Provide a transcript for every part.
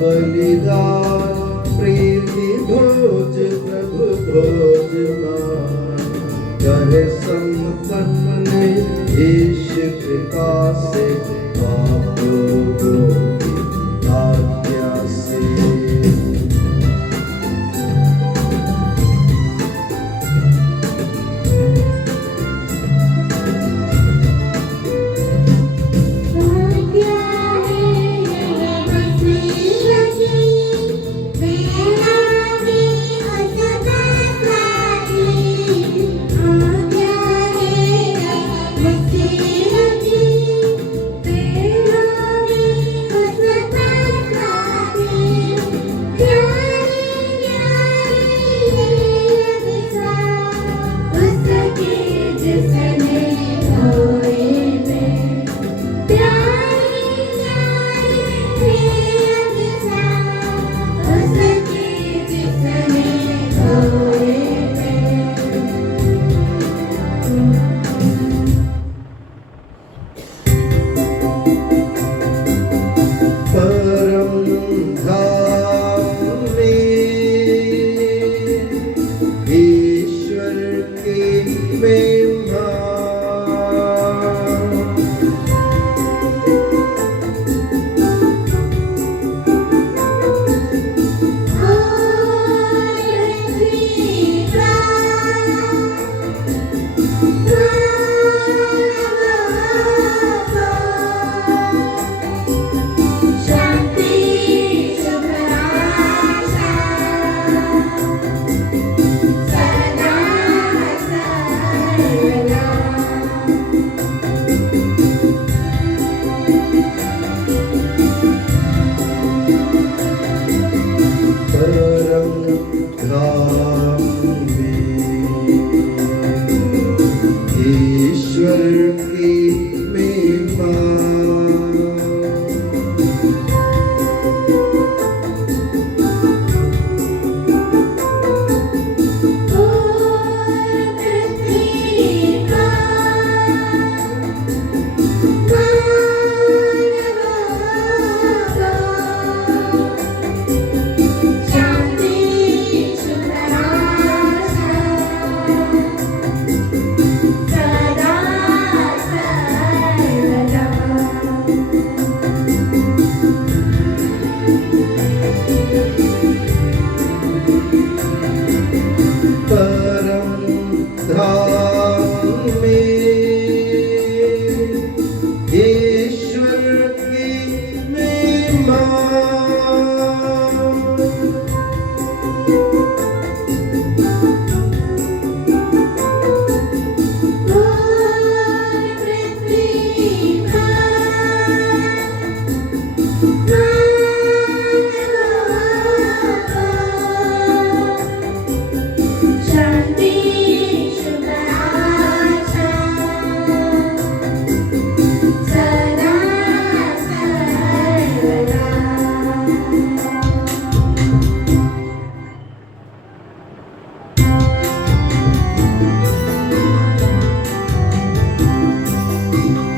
बलिदान प्रीति भोज प्रभु भोज मान करे संपन्न ईश कृपा से पापों को आज्ञा से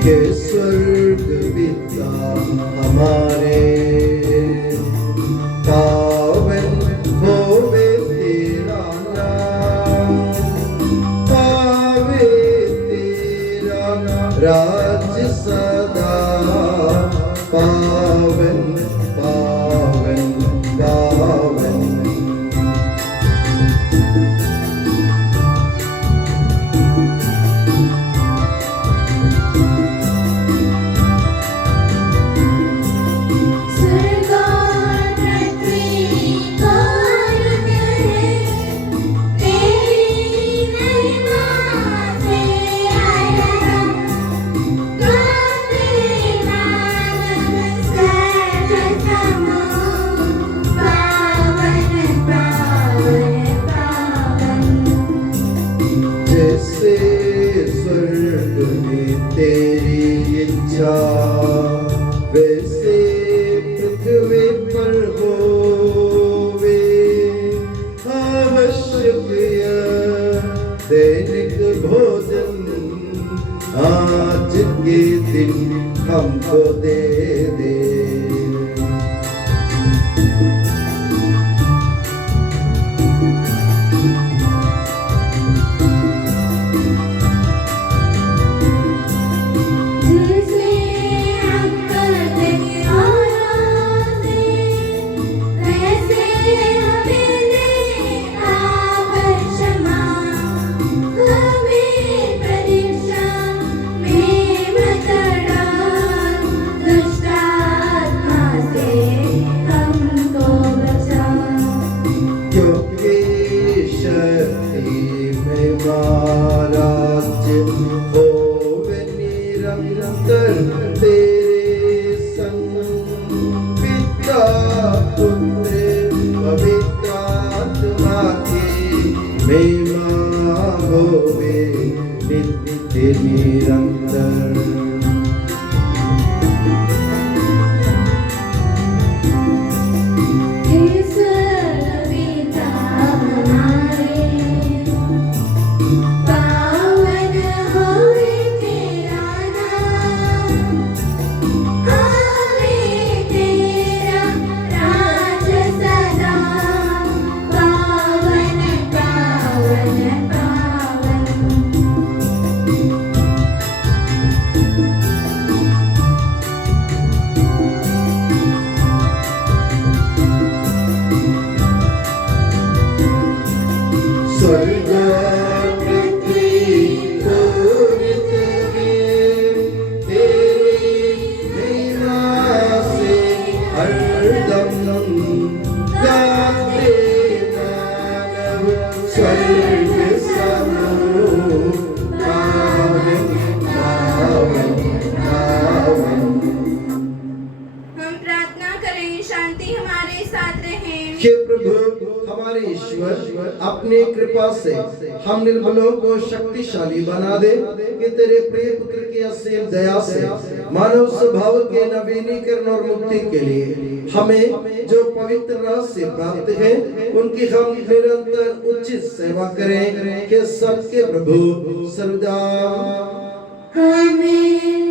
के स्वर्ग पिता हमारे पावन होवे तेरा नाम, पावे तेरा राज्य सदा पावन पावन पावन। जैसे स्वर्ग में तेरी इच्छा वैसे पृथ्वी पर होवे, आवश्यक दैनिक भोजन आज के दिन हमको दे दे। निरंतर। स्वर्ग पृथ्वी पूरित है तेरी महिमा से हरदम गाते मानव स्वर्ग समूह पावन पावन पावन। हम प्रार्थना करें शांति हमारे साथ रहे। हे प्रभु हमारे ईश्वर अपने कृपा से हम निर्बलों को शक्तिशाली बना दे कि तेरे प्रिय पुत्र की असीम दया से मानव स्वभाव के नवीनीकरण और मुक्ति के लिए हमें जो पवित्र रहस्य प्राप्त है उनकी हम निरंतर उचित सेवा करें कि सबके प्रभु सर्वदा आमीन।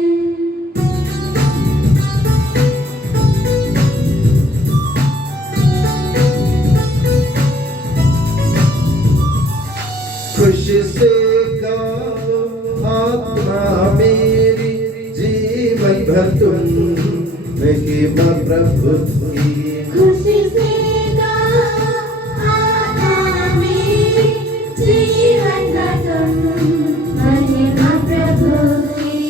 खुशी से गाओ आत्मा मेरी जीवन भर तुम महिमा प्रभु की। खुशी से गाओ आत्मा मेरी जीवन भर तुम महिमा प्रभु की।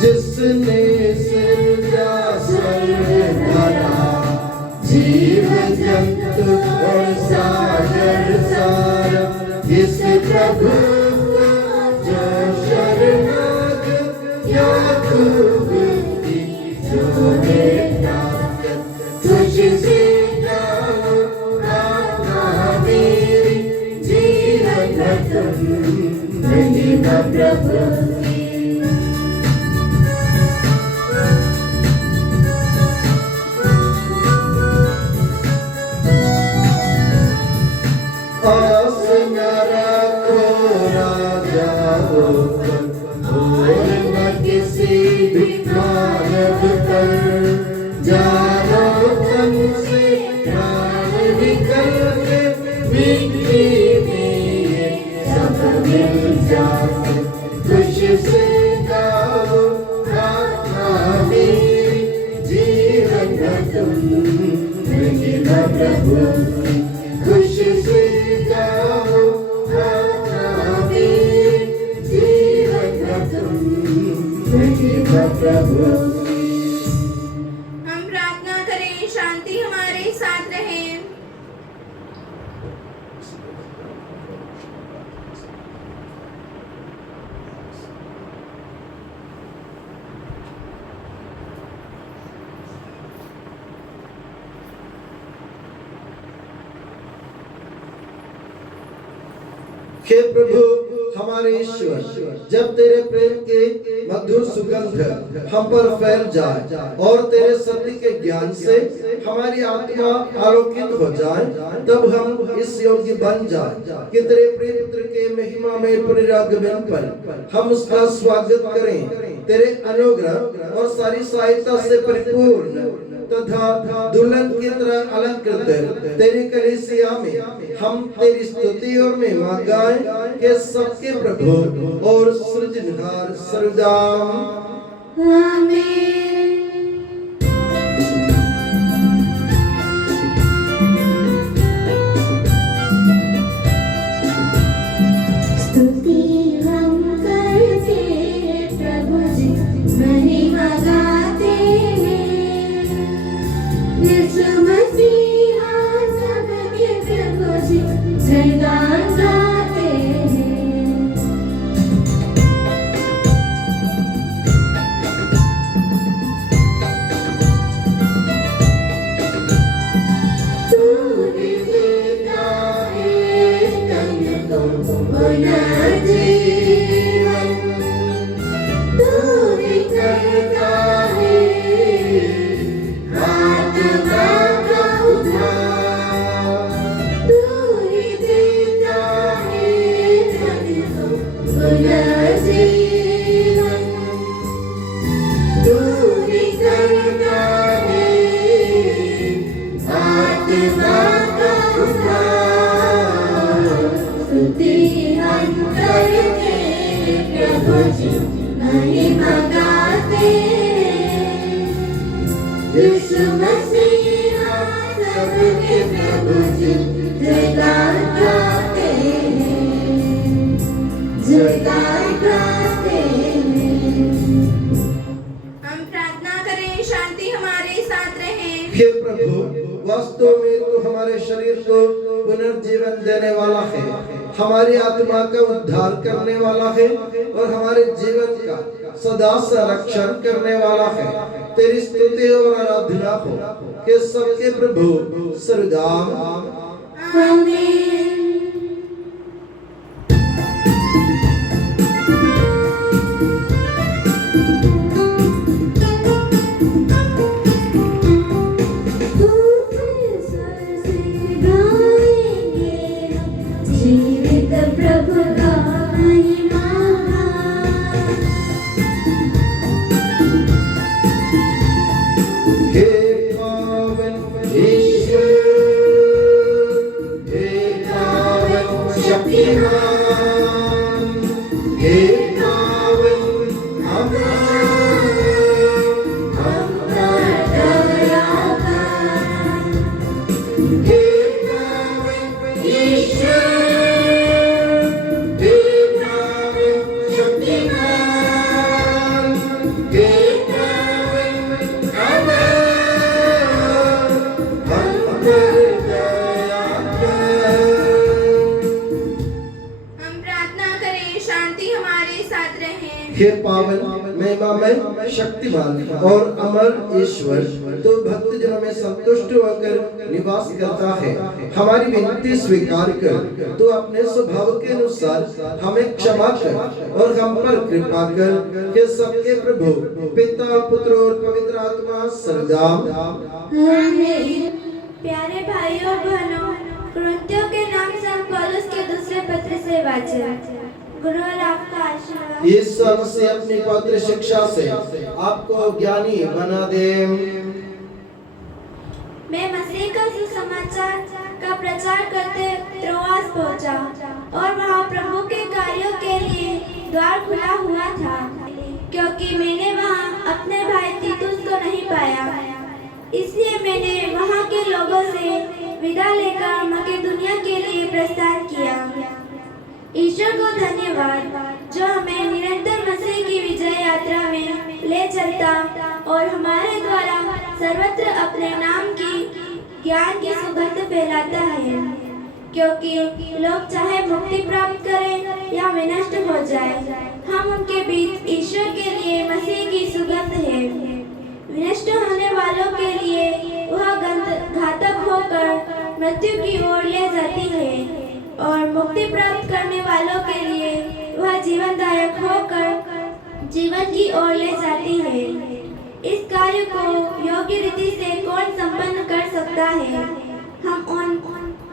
जिसने सृजा स्वर्ग धरा जीव जंतु और सागर सारा इस प्रभु को जो शरणागत याकूब की जो ताकत। खुशी से गाओ आत्मा मेरी जीवन भर तुम महिमा प्रभु की। आस न रखो राजा होकर और न किसी भी मानव पर जानो तुमसे प्राण निकल के मिट्टी में ये सब मिल जाते। खुशी से गाओ आत्मा मेरी जीवन भर तुम महिमा प्रभु की। खुशी से गाओ आत्मा मेरी जीवन भर तुम महिमा प्रभु की। हम प्रार्थना करें शांति हमारे साथ रहे। हे प्रभु हमारे ईश्वर जब तेरे प्रेम के मधुर सुगंध हम पर फैल जाए और तेरे सत्य के ज्ञान से हमारी आत्मा आलोकित हो जाए तब हम इस योग्य बन जाए कि तेरे प्रिय पुत्र के महिमा में पुनरागमन पर हम उसका स्वागत करें। तेरे अनुग्रह और सारी सहायता से परिपूर्ण तथा दुल्हन की तरह अलंकृत तेरी कलीसिया में हम तेरी स्तुति और महिमा गाएं कि सबके प्रभु और सृजनहार सर्वदा आमीन। स्तुति हम करते प्रभु जी महिमा गाते हैं। यीशु मसीहा सबके प्रभु जी जयगान गाते हैं। पुनर्जीवन तू ही करता है, आत्मा का उद्धार तू ही देता है मन को पुनर्जीवन तू ही करता है, आत्मा का उद्धार स्तुति हम करते प्रभु जी महिमा गाते यीशु मसीह सबके प्रभु जी जयकार गाते जयकार गाते। हम प्रार्थना करें शांति हमारे साथ रहे। हे प्रभु, वास्तव में तू हमारे शरीर को पुनर्जीवन देने वाला है, हमारी आत्मा का उद्धार करने वाला है और हमारे जीवन का सदा संरक्षण करने वाला है। तेरी स्तुति और आराधना हो कि सबके प्रभु सरदाम आमीन। जीवित प्रभु का महिमा हे पावन ईश्वर, हे पावन शक्तिमान, हे पावन हे पावन ईश्वर, हे पावन शक्तिमान, हे पावन हम पर दया कर। हम प्रार्थना करें शांति हमारे साथ रहे। हे पावन महिमामय शक्तिमान और अमर ईश्वर, तो भक्तजनों में संतुष्ट होकर निवास करता है। हमारी विनती स्वीकार कर, तो अपने स्वभाव के अनुसार हमें क्षमा कर और हम पर कृपा कर कि सबके प्रभु पिता पुत्र और पवित्र आत्मा सरदाम आमीन। प्यारे भाइयों बहनों, कुरिन्थियों के नाम से हम पौलुस के दूसरे पत्र से वाचन। गुरु और आपका आशीर्वाद। यीशु मसीह अपनी पवित्र शिक्षा से आपको ज्ञानी बना दे। मैं मसीह का सुसमाचार का प्रचार करते त्रोआस पहुंचा और वहां प्रभु के कार्यों के लिए द्वार खुला हुआ था, क्योंकि मैंने वहां अपने भाई तीतुस को नहीं पाया। इसलिए मैंने वहां के लोगों से विदा लेकर मकेदुनिया के लिए प्रस्थान किया। ईश्वर को धन्यवाद जो हमें निरंतर मसीह की विजय यात्रा में ले चलता और हमारे द्वारा सर्वत्र अपने नाम की ज्ञान की सुगंध फैलाता है, क्योंकि लोग चाहे मुक्ति प्राप्त करें या विनष्ट हो जाए, हम उनके बीच ईश्वर के लिए मसीह की सुगंध है। विनष्ट होने वालों के लिए वह गंध घातक होकर मृत्यु की ओर ले जाती है और मुक्ति प्राप्त करने वालों के लिए वह जीवनदायक होकर जीवन की ओर ले जाती है। इस कार्य को योग्य रीति से कौन संपन्न कर सकता है? हम उन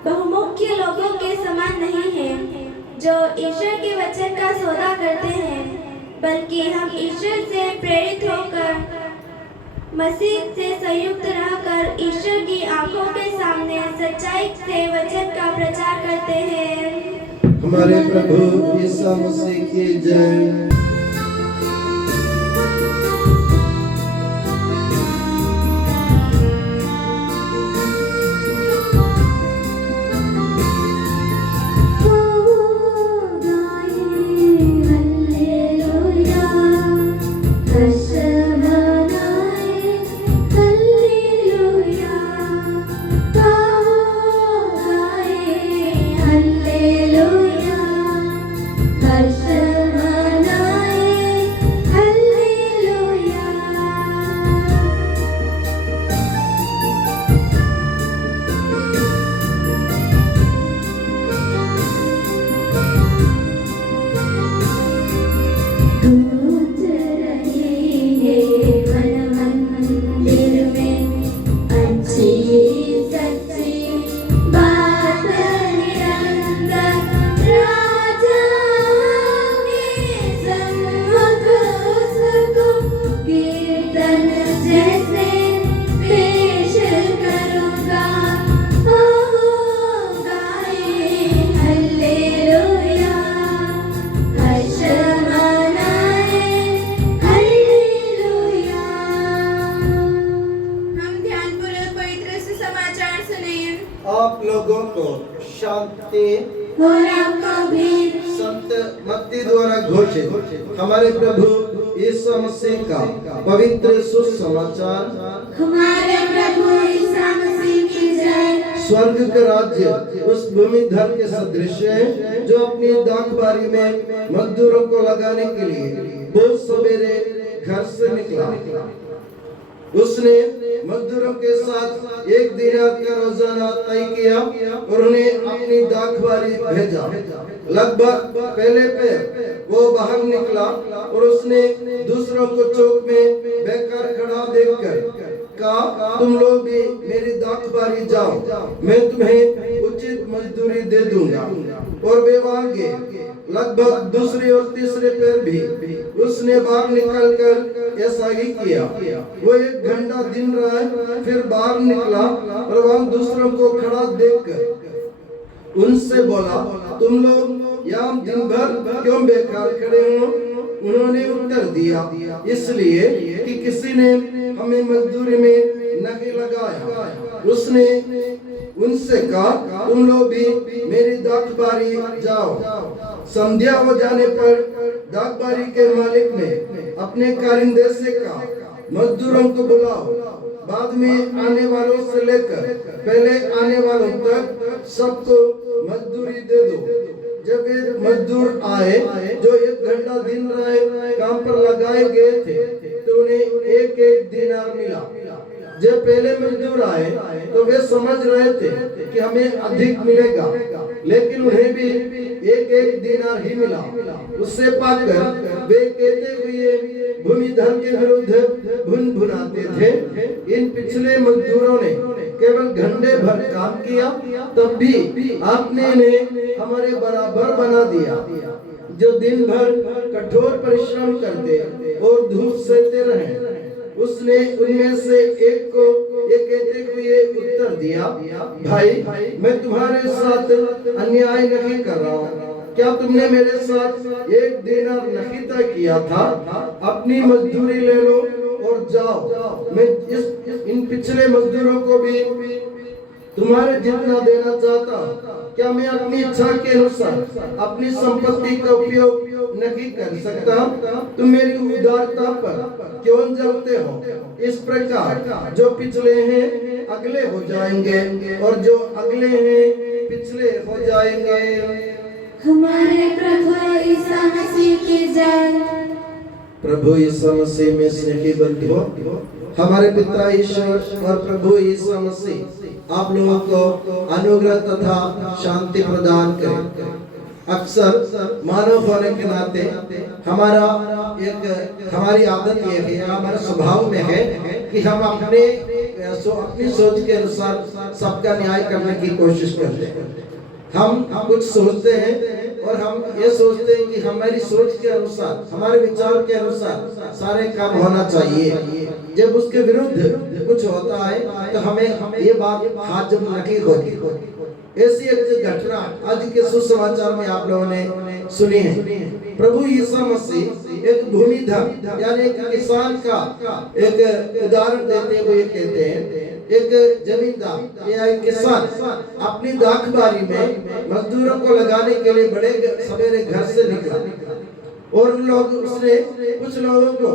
बहुमुखी लोगों के समान नहीं हैं जो ईश्वर के वचन का सौदा करते हैं, बल्कि हम ईश्वर से प्रेरित होकर मसीह से संयुक्त रहकर ईश्वर की आंखों के सामने सच्चाई से वचन का प्रचार करते हैं। हमारे प्रभु यीशु मसीह की जय। Hallelujah, गूंज रही है मन मंदिर में अच्छी सच्ची बात निरंतर राजा के सम्मुख उसको कीर्तन जैसे पेश करूँगा। ओ गाए हल्लेलुया, हर्ष मनाए हल्लेलुया। हम ध्यानपूर्वक पवित्र सुसमाचार सुने। आप लोगों को शांति और आपको भी संत मत्ती द्वारा घोषित हमारे प्रभु यीशु मसीह का पवित्र सुसमाचार। हमारे प्रभु ईसा मसीह की जय। स्वर्ग का राज्य उस भूमिधर के सदृश है जो अपनी दाखबारी में मजदूरों को लगाने के लिए बहुत सवेरे घर से निकला। उसने मजदूरों के साथ एक दिनार का रोजाना तय किया और उन्हें अपनी दाखबारी भेजा। लगभग पहले पे वो बाहर निकला और उसने दूसरों को चौक में बेकार खड़ा देखकर कहा, तुम लोग भी मेरी दाखबारी जाओ, मैं तुम्हें उचित मजदूरी दे दूंगा। और वे वहां गए। लगभग दूसरे और तीसरे पैर भी उसने बाहर निकलकर ऐसा ही किया। वो 1 घंटा दिन रहा, फिर बाहर निकला और वहां दूसरों को खड़ा देखकर उनसे बोला, तुम लोग यहाँ दिन भर क्यों बेकार खड़े हो? उन्होंने उत्तर दिया, इसलिए कि किसी ने हमें मजदूरी में नहीं लगाया। उसने उनसे कहा, तुम लोग भी मेरी दाखबारी जाओ। संध्या हो जाने पर दाखबारी के मालिक ने अपने कारिंदे से कहा, मजदूरों को बुलाओ, बाद में आने वालों से लेकर पहले आने वालों तक सबको मजदूरी दे दो। जब ये मजदूर आए जो 1 घंटा दिन रहे काम पर लगाए गए थे, तो उन्हें 1-1 दिनार मिला। जब पहले मजदूर आए तो वे समझ रहे थे कि हमें अधिक मिलेगा, लेकिन उन्हें भी 1-1 दिनार ही मिला। उससे पाकर वे कहते हुए भूमिधर के विरुद्ध भुनभुनाते थे, इन पिछले मजदूरों ने केवल घंटे भर काम किया, तब भी आपने इन्हें हमारे बराबर बना दिया, जो दिन भर कठोर परिश्रम करते और धूप सहते रहे। उसने उनमें से एक को ये कहते हुए उत्तर दिया, भाई मैं तुम्हारे साथ अन्याय नहीं कर रहा हूँ। क्या तुमने मेरे साथ 1 दिनार नहीं तय किया था? अपनी मजदूरी ले लो और जाओ। मैं इन पिछले मजदूरों को भी तुम्हारे जितना देना चाहता। क्या मैं अपनी इच्छा के अनुसार अपनी संपत्ति का उपयोग नहीं कर सकता? तुम मेरी उदारता पर क्यों जलते हो? इस प्रकार जो पिछले हैं अगले हो जाएंगे और जो अगले हैं पिछले हो जाएंगे। हमारे प्रभु ईसा मसीह की जय। प्रभु यीशु मसीह में स्नेही बंधुओं, हमारे पिता ईश्वर और प्रभु यीशु मसीह आप लोगों को अनुग्रह तथा शांति प्रदान करें। अक्सर मानव होने के नाते हमारी आदत ये है, हमारे स्वभाव में है कि हम अपनी सोच के अनुसार सबका न्याय करने की कोशिश करते हैं। हम कुछ सोचते हैं और हम ये सोचते हैं कि हमारी सोच के अनुसार, हमारे विचार के अनुसार सारे काम होना चाहिए। जब उसके विरुद्ध कुछ होता है तो हमें ये बात हाजम नहीं होती। ऐसी एक घटना आज के सुसमाचार में आप लोगों ने सुनी है। प्रभु यीशु मसीह एक भूमिधर यानी एक किसान का एक उदाहरण देते हुए कहते हैं, एक जमींदार या एक किसान अपनी दाखबारी में मजदूरों को लगाने के लिए बड़े सवेरे घर से निकला और उसने कुछ लोगों को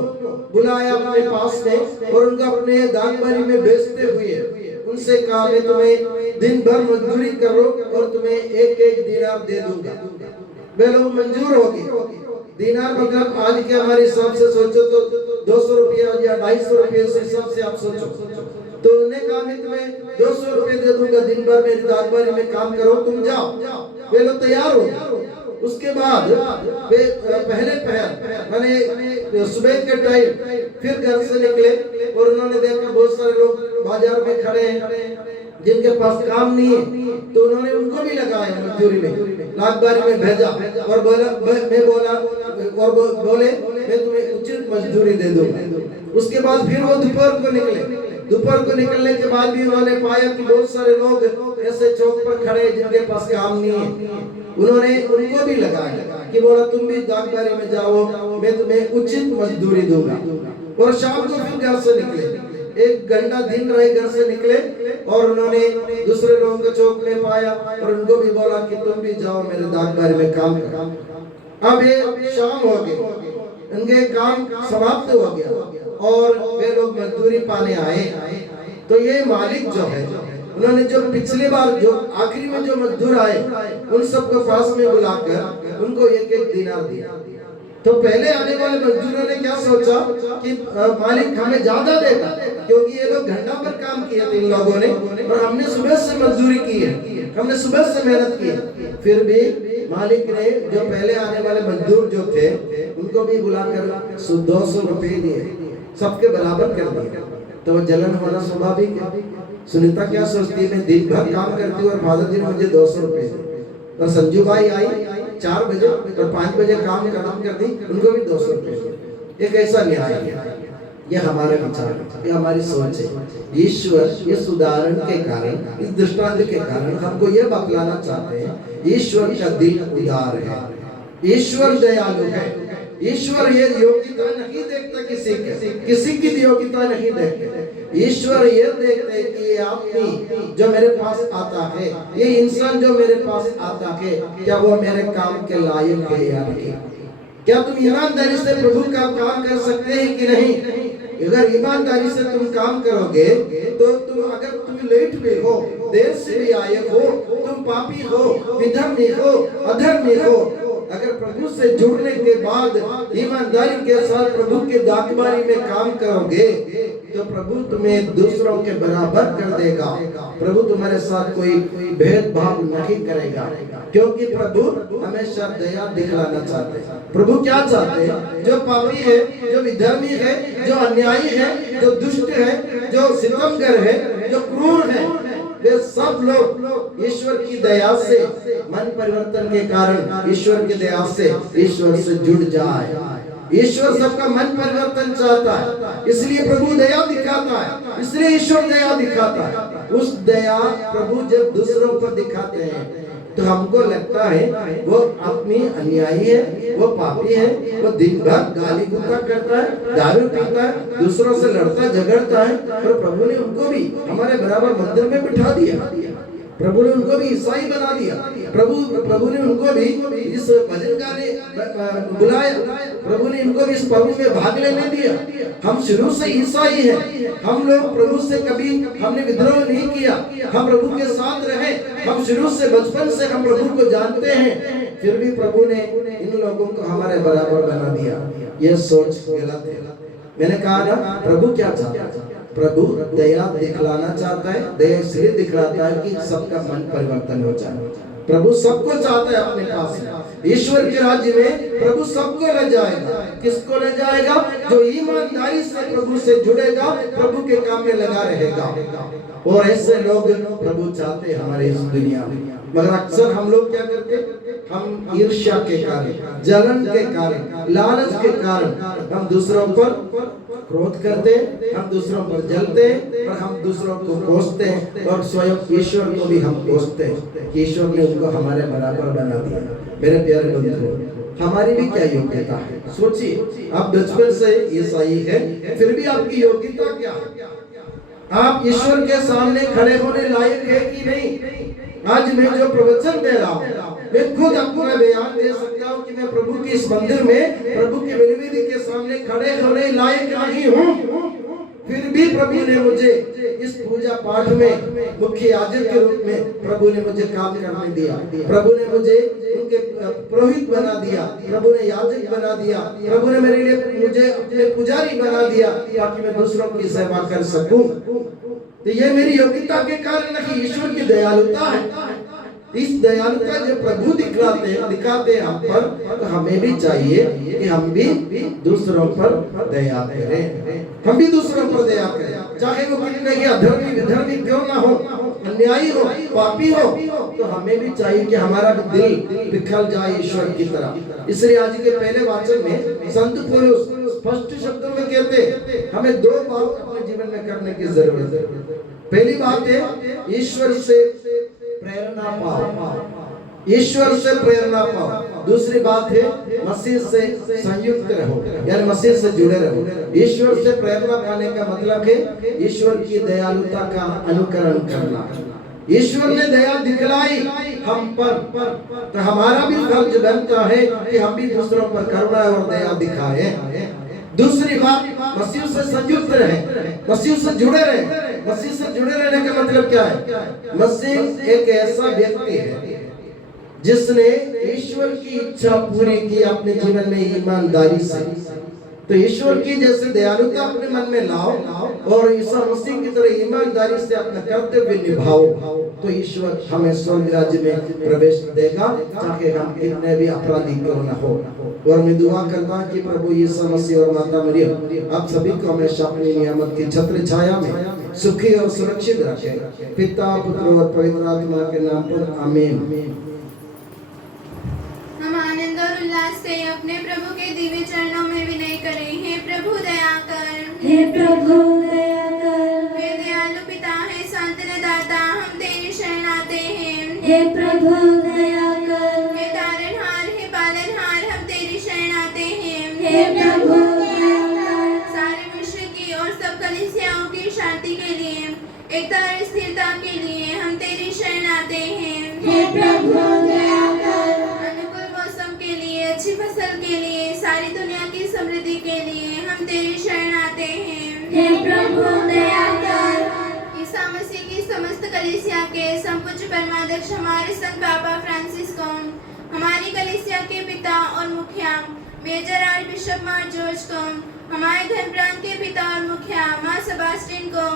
बुलाया अपने पास में और उनको अपने दाखबारी में भेजते हुए उनसे कहा, मैं तुम्हें दिन भर मजदूरी करो और तुम्हें 1-1 दिनार दे दूंगा। वे लोग मंजूर हो गए। दिनार मतलब आज के हमारे हिसाब से सोचो तो 200 रुपया या 250 रुपये से हिसाब से आप सोचो। तो उन्हें कहा, मैं तुम्हें 200 रुपये दे दूंगा, दिन भर मेरी दाखबारी में काम करो, तुम जाओ। वे लोग तैयार हो गए। उसके बाद वे पहले पहर माने सुबह के टाइम फिर घर से निकले और उन्होंने देखा बहुत सारे लोग बाजार में खड़े हैं जिनके पास काम नहीं है, तो उन्होंने उनको भी लगाया मजदूरी में, लाखबारी में भेजा और बोले मैं तुम्हें उचित मजदूरी दे दूंगा। उसके बाद फिर वो दोपहर को निकलने के बाद भी उन्होंने पाया कि बहुत सारे लोग ऐसे चौक पर खड़े हैं जिनके पास काम नहीं है, उन्होंने उनको भी लगाया कि बोला तुम भी दागबारी में जाओ, मैं तुम्हें उचित मजदूरी दूंगा। और शाम को फिर घर से निकले, एक घंटा दिन रहे घर से निकले और उन्होंने दूसरे लोगों को चौक में पाया और उनको भी बोला कि तुम भी जाओ मेरे दागबारी में काम करो। अब ये शाम हो गई, उनके काम समाप्त हो गया और वे लोग मजदूरी पाने आए। तो ये मालिक जो है, उन्होंने जो पिछली बार जो आखिरी में जो मजदूर आए उन सबको पास में बुलाकर उनको एक एक दिनार दिया। तो पहले आने वाले मजदूरों ने क्या सोचा कि मालिक हमें ज्यादा देगा, क्योंकि ये लोग घंटा पर काम किया इन लोगों ने और हमने सुबह से मजदूरी की है, हमने सुबह से मेहनत की है। फिर भी मालिक ने जो पहले आने वाले मजदूर जो थे उनको भी बुलाकर 200 रुपए दिए, सबके बराबर कर दिए। तो जलन होना स्वाभाविक है। सुनीता क्या सोचती है, मैं दिन भर काम करती हूँ और फादर जी ने मुझे 200 रुपए दिए। और संजू भाई आई 4 बजे और 5 बजे काम खत्म कर दी, उनको भी 200 रुपए। एक ऐसा न्याय है, ये हमारे विचार, ये हमारी सोच है। ईश्वर इस उदाहरण के कारण, इस दृष्टांत के कारण हमको ये बतलाना चाहते हैं, ईश्वर का दिल उदार है, ईश्वर दयालु है। ईश्वर ये योग्यता नहीं देखता किसी की योग्यता नहीं देखते। ईश्वर ये देखते हैं कि ये आदमी जो मेरे पास आता है, ये इंसान जो मेरे पास आता है, क्या वो मेरे काम के लायक है या नहीं। क्या तुम ईमानदारी से प्रभु का काम कर सकते हैं कि नहीं। अगर ईमानदारी से तुम काम करोगे तो तुम, अगर तुम लेट भी हो, देर से भी आए हो, तुम पापी हो, विधर्मी हो, अधर्मी हो, अगर प्रभु से जुड़ने के बाद ईमानदारी के साथ प्रभु के दागबारी में काम करोगे तो प्रभु तुम्हें दूसरों के बराबर कर देगा। प्रभु तुम्हारे साथ कोई भेदभाव नहीं करेगा, क्योंकि प्रभु हमेशा दया दिखलाना चाहते हैं। प्रभु क्या चाहते हैं, जो पापी है, जो विधर्मी है, जो अन्यायी है, जो दुष्ट है, जो सितमगर है, जो क्रूर है, वे सब लोग ईश्वर की दया से, मन परिवर्तन के कारण ईश्वर की दया से ईश्वर से जुड़ जाए। ईश्वर सबका मन परिवर्तन चाहता है, इसलिए प्रभु दया दिखाता है, इसलिए ईश्वर दया दिखाता है। उस दया प्रभु जब दूसरों पर दिखाते हैं तो हमको लगता है वो आदमी अन्यायी है, वो पापी है, वो दिन भर गाली गुस्सा करता है, दारू पीता है, दूसरों से लड़ता झगड़ता है, और प्रभु ने उनको भी हमारे बराबर मंदिर में बिठा दिया। प्रभु ने उनको भी ईसाई बना दिया। प्रभु ने उनको भी इस भजन गाने बुलाया। प्रभु ने इनको भी इस पर्व में भाग लेने दिया। हम शुरू से ईसाई हैं, हम लोग प्रभु से कभी हमने विद्रोह नहीं किया, हम प्रभु के साथ रहे, हम शुरू से बचपन से हम प्रभु को जानते हैं, फिर भी प्रभु ने इन लोगों को हमारे बराबर बना दिया। यह सोच गलत है। मैंने कहा ना, प्रभु क्या चाहता है, प्रभु दया दिखलाना चाहता है, दया इसलिए दिखलाता है कि सबका मन परिवर्तन हो जाए। प्रभु सबको चाहता है अपने पास। ईश्वर के राज्य में प्रभु सबको ले जाएगा। किसको ले जाएगा? जो ईमानदारी से प्रभु से जुड़ेगा, प्रभु के काम में लगा रहेगा। और ऐसे लोग प्रभु चाहते हैं हमारे इस दुनिया में। मगर अक्सर हम लोग क्या करते, हम ईर्ष्या के कारण, जलन के कारण, लालच के कारण हम दूसरों पर क्रोध करते हैं, हम दूसरों पर जलते हैं और हम दूसरों को कोसते हैं, और स्वयं ईश्वर को भी हम कोसते हैं कि ईश्वर ने उनको हमारे बराबर बना दिया। मेरे प्यारे बंधुओं, हमारी भी क्या योग्यता है? सोचिए, आप बचपन से ईसाई है, फिर भी आपकी योग्यता क्या है? आप ईश्वर के सामने खड़े होने लायक है कि नहीं? आज मैं जो प्रवचन दे रहा हूँ, मैं खुद आपको मैं बयान दे सकता हूँ कि मैं प्रभु के इस मंदिर में, प्रभु के बलिवेदी के सामने खड़े होने लायक नहीं हूँ। फिर भी प्रभु ने मुझे इस पूजा पाठ में मुख्य याजक के रूप में प्रभु ने मुझे काम करने दिया। प्रभु ने मुझे उनके पुरोहित बना दिया, प्रभु ने याजक बना दिया, प्रभु ने मेरे लिए मुझे अपने पुजारी बना दिया ताकि मैं दूसरों की सेवा कर सकूं। तो ये मेरी योग्यता के कारण नहीं, ईश्वर की दयालुता है। इस दयालुता जो प्रभु दिखाते हैं हम पर, तो हमें भी चाहिए कि हम भी दूसरों पर दया करें। हम भी दूसरों पर दया करें, चाहे वो कितने ही अधर्मी विधर्मी क्यों ना हो, अन्यायी हो, पापी हो, तो हमें भी चाहिए कि हमारा दिल बिखर जाए ईश्वर की तरह। इसलिए आज के पहले वाचन में संत पुरुष स्पष्ट शब्दों में कहते हैं हमें दो बात अपने जीवन में करने की जरूरत है। पहली बात है ईश्वर से प्रेरणा पाओ, ईश्वर से प्रेरणा पाओ। दूसरी बात है मसीह से संयुक्त रहो, यानी मसीह से जुड़े रहो। ईश्वर से प्रेरणा पाने का मतलब है ईश्वर की दयालुता का अनुकरण करना। ईश्वर ने दया दिखलाई हम पर, तो हमारा भी फर्ज बनता है कि हम भी दूसरों पर करुणा और दया दिखाएं। दूसरी बात, मसीह से संयुक्त रहे, मसीह से जुड़े रहे। मसीह से जुड़े रहने का मतलब क्या है? मसीह एक ऐसा व्यक्ति है जिसने ईश्वर की इच्छा पूरी की अपने जीवन में ईमानदारी से। तो ईश्वर की जैसे दयालुता अपने मन में लाओ और ईसा मसीह की तरह ईमानदारी से अपना कर्तव्य निभाओ, तो ईश्वर हमें स्वर्ग राज्य में प्रवेश देगा, चाहे हम कितने भी अपराधी क्यों न हो। और मैं दुआ करता हूं कि प्रभु यीशु मसीह और माता मरियम आप सभी को हमेशा अपनी नियामत की छत्र छाया में सुखी और सुरक्षित रखे। पिता, पुत्र और पवित्र आत्मा के नाम पर आमीन। हम आनंद और उल्लास से अपने प्रभु के दिव्य चरणों में विनय करें। हे प्रभु दया कर, हे प्रभु दया कर। हे दयालु पिता, हे सांत्वना दाता, हम तेरी शरण आते हैं। हे प्रभु दया कर। हे तारनहार, हे पालनहार, हम तेरी शरण आते हैं। हे प्रभु दया कर। सारे विश्व की और सब कलीसियाओं की शांति के लिए, एकता और स्थिरता के लिए हम तेरी शरण आते हैं। हे प्रभु दया कर। अनुकूल मौसम के लिए, अच्छी फसल के लिए, सारी दुनिया की समृद्धि के लिए हम तेरी शरण आते हैं। हे प्रभु दया कर। ईसा मसीह की समस्त कलीसिया के संपूज्य परमाध्यक्ष हमारे संत पापा फ्रांसिस को, हमारी कलीसिया के पिता और मुखिया मेजर आर्च बिशप मार जॉर्ज को, हमारे धर्म प्रांत के पिता और मुखिया मां सेबास्टियन को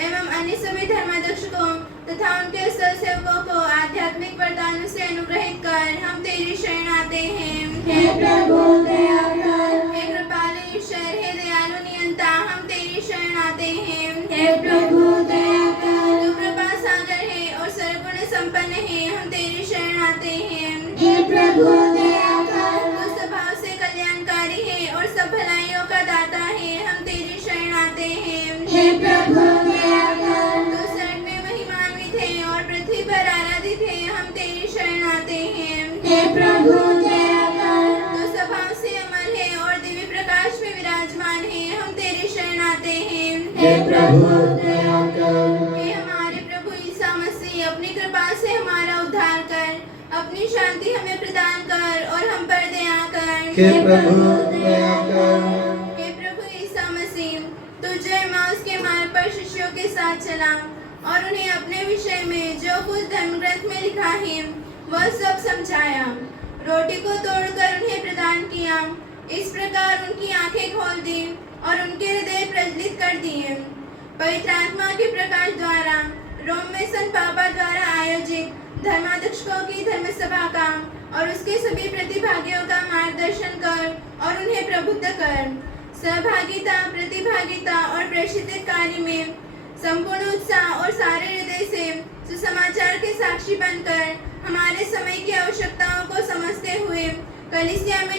एवं अन्य सभी धर्माध्यक्ष को तथा उनके सहसेवकों को आध्यात्मिक वरदानों से अनुग्रहित कर हम तेरी शरण आते हैं। हे प्रभु दया कर। हे कृपालु ईश्वर, हे दयालु नियंता, हम तेरी शरण आते हैं। हे प्रभु दया कर। तू कृपा सागर है और सर्वगुण संपन्न है, हम तेरी शरण आते हैं। हे प्रभु दया कर। तू स्वभाव से कल्याणकारी है और सब भलाइयों का दाता है, हम तेरी शरण आते हैं। हे प्रभु दया कर। तू स्वर्ग में महिमान्वित है और पृथ्वी पर आराधित है, हम तेरी शरण आते हैं। हे प्रभु दया कर। तू स्वभाव से अमर है और दिव्य प्रकाश में विराजमान है, हम तेरी शरण आते हैं। हे प्रभु दया कर। हे हमारे प्रभु ईसा मसीह, अपनी कृपा से हमारा उद्धार कर, अपनी शांति हमें प्रदान कर और हम पर दया कर। हे प्रभु दया कर। हे प्रभु ईसा मसीह, तू जो एमाउस के मार्ग पर शिष्यों के साथ चला और उन्हें अपने विषय में जो कुछ धर्म ग्रंथ में लिखा है वह सब समझाया, रोटी को तोड़कर उन्हें प्रदान किया, इस प्रकार उनकी आंखें खोल दी और उनके हृदय प्रज्वलित कर दिए। पवित्र आत्मा के प्रकाश द्वारा रोम में संत पापा द्वारा आयोजित धर्माध्यक्षों की धर्म सभा का और उसके सभी प्रतिभागियों का मार्गदर्शन कर और उन्हें प्रबुद्ध कर। सहभागिता, प्रतिभागिता और प्रेषित कार्य में संपूर्ण उत्साह और सारे हृदय से सुसमाचार के साक्षी बनकर हमारे समय की आवश्यकताओं को समझते हुए कलीसिया में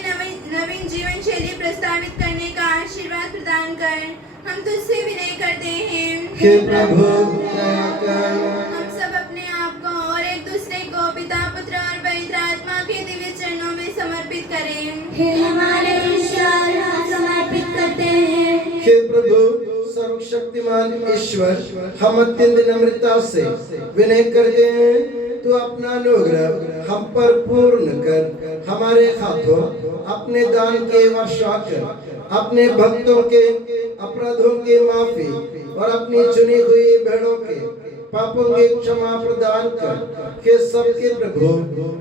नवीन जीवन शैली प्रस्तावित करने का आशीर्वाद प्रदान कर हम तुझसे विनय करते हैं। हे प्रभु दया कर। हम सब अपने आप को और एक दूसरे को पिता, पुत्र और पवित्र आत्मा के दिव्य चरणों में समर्पित करें। हे हमारे ईश्वर, हम समर्पित करते हैं। हे प्रभु सर्वशक्तिमान ईश्वर, हम अत्यंत नम्रता से विनय करते हैं, तू अपना अनुग्रह हम पर पूर्ण कर, हमारे हाथों अपने दान के वर्षा कर, अपने भक्तों के अपराधों के माफी और अपनी चुनी हुई भेड़ों के पापों की क्षमा प्रदान कर। के सबके प्रभु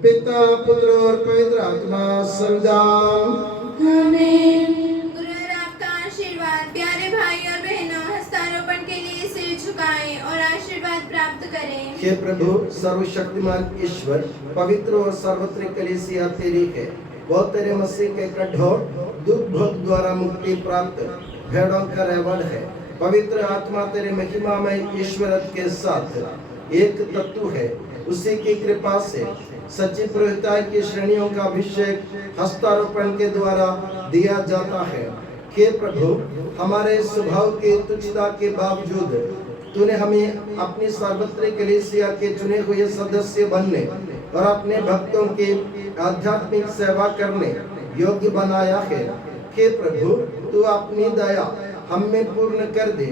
पिता, पुत्र और पवित्र आत्मा सर्वदा आमीन। गुरु और आपका आशीर्वाद प्यारे भाई और बहनों हस्तारोपण के लिए सिर झुकाएं और आशीर्वाद प्राप्त करें। हे प्रभु सर्वशक्तिमान ईश्वर, पवित्र और सर्वत्र कलीसिया तेरी है। वो तेरे मसीह के कठोर दुख भोग द्वारा मुक्ति प्राप्त भेड़ों का रेवड़ है। पवित्र आत्मा तेरे महिमामय ईश्वरत्व के साथ एक तत्व है। उसी की कृपा से सच्ची पुरोहिताई की श्रेणियों का अभिषेक हस्तारोपण के द्वारा दिया जाता है। हे प्रभु, हमारे स्वभाव की तुच्छता के बावजूद तूने हमें अपनी सार्वत्रिक कलीसिया के चुने हुए सदस्य बनने और अपने भक्तों की आध्यात्मिक सेवा करने योग्य बनाया है। हे प्रभु, तू अपनी दया हम में पूर्ण कर दे।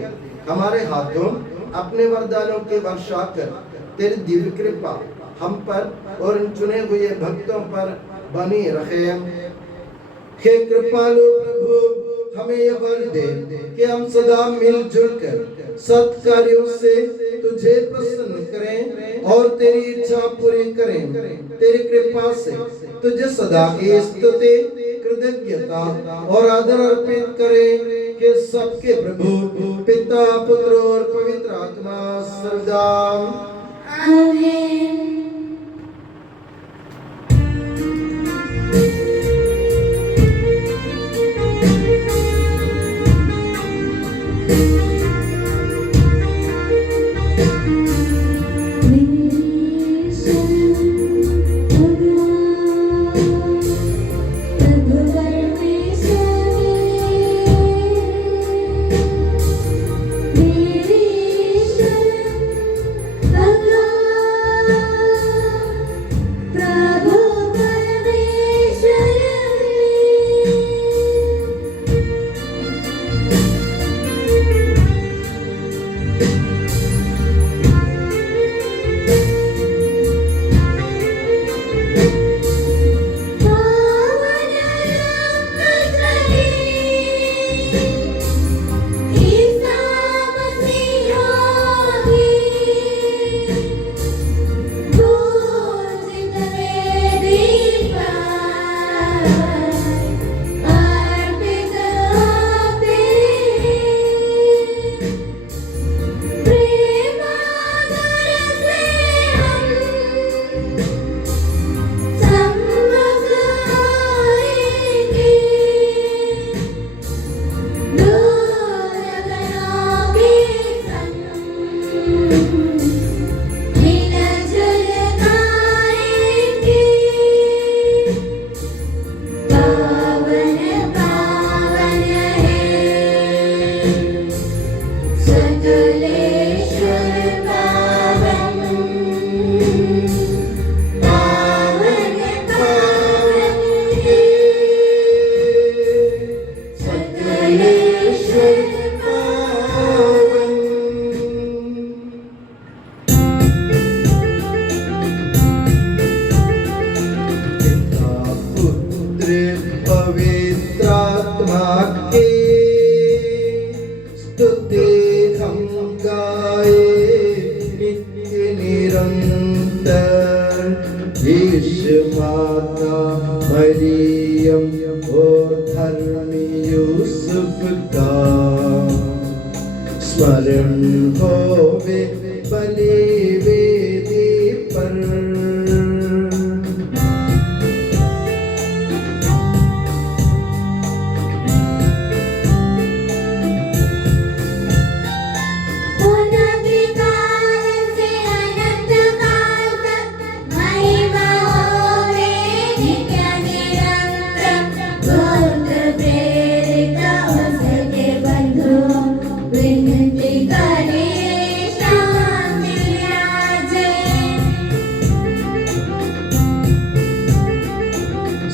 हमारे हाथों अपने वरदानों की वर्षा कर। तेरी दिव्य कृपा हम पर और इन चुने हुए भक्तों पर बनी रहे। हे कृपालु प्रभु, हमें यह वर दे कि हम सदा मिलजुल कर सत्कार्यों से तुझे प्रसन्न करें और तेरी इच्छा पूरी करें। तेरी कृपा से तुझे सदा की स्तुति, कृतज्ञता और आदर अर्पित करें कि सबके प्रभु पिता, पुत्र और पवित्र आत्मा सर्वदा आमीन। स्मरण होवे बलि वेदी पर।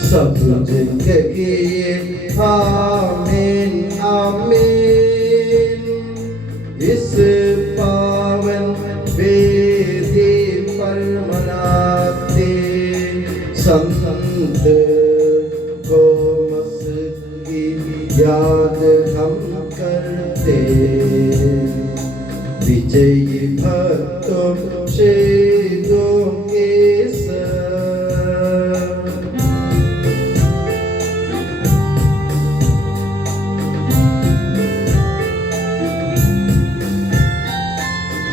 सब जिंदगी आमीन आमीन। इस पावन वेदी पर मनाते संत थोमस की याद हम करते। विजयी भक्तों शहीदों के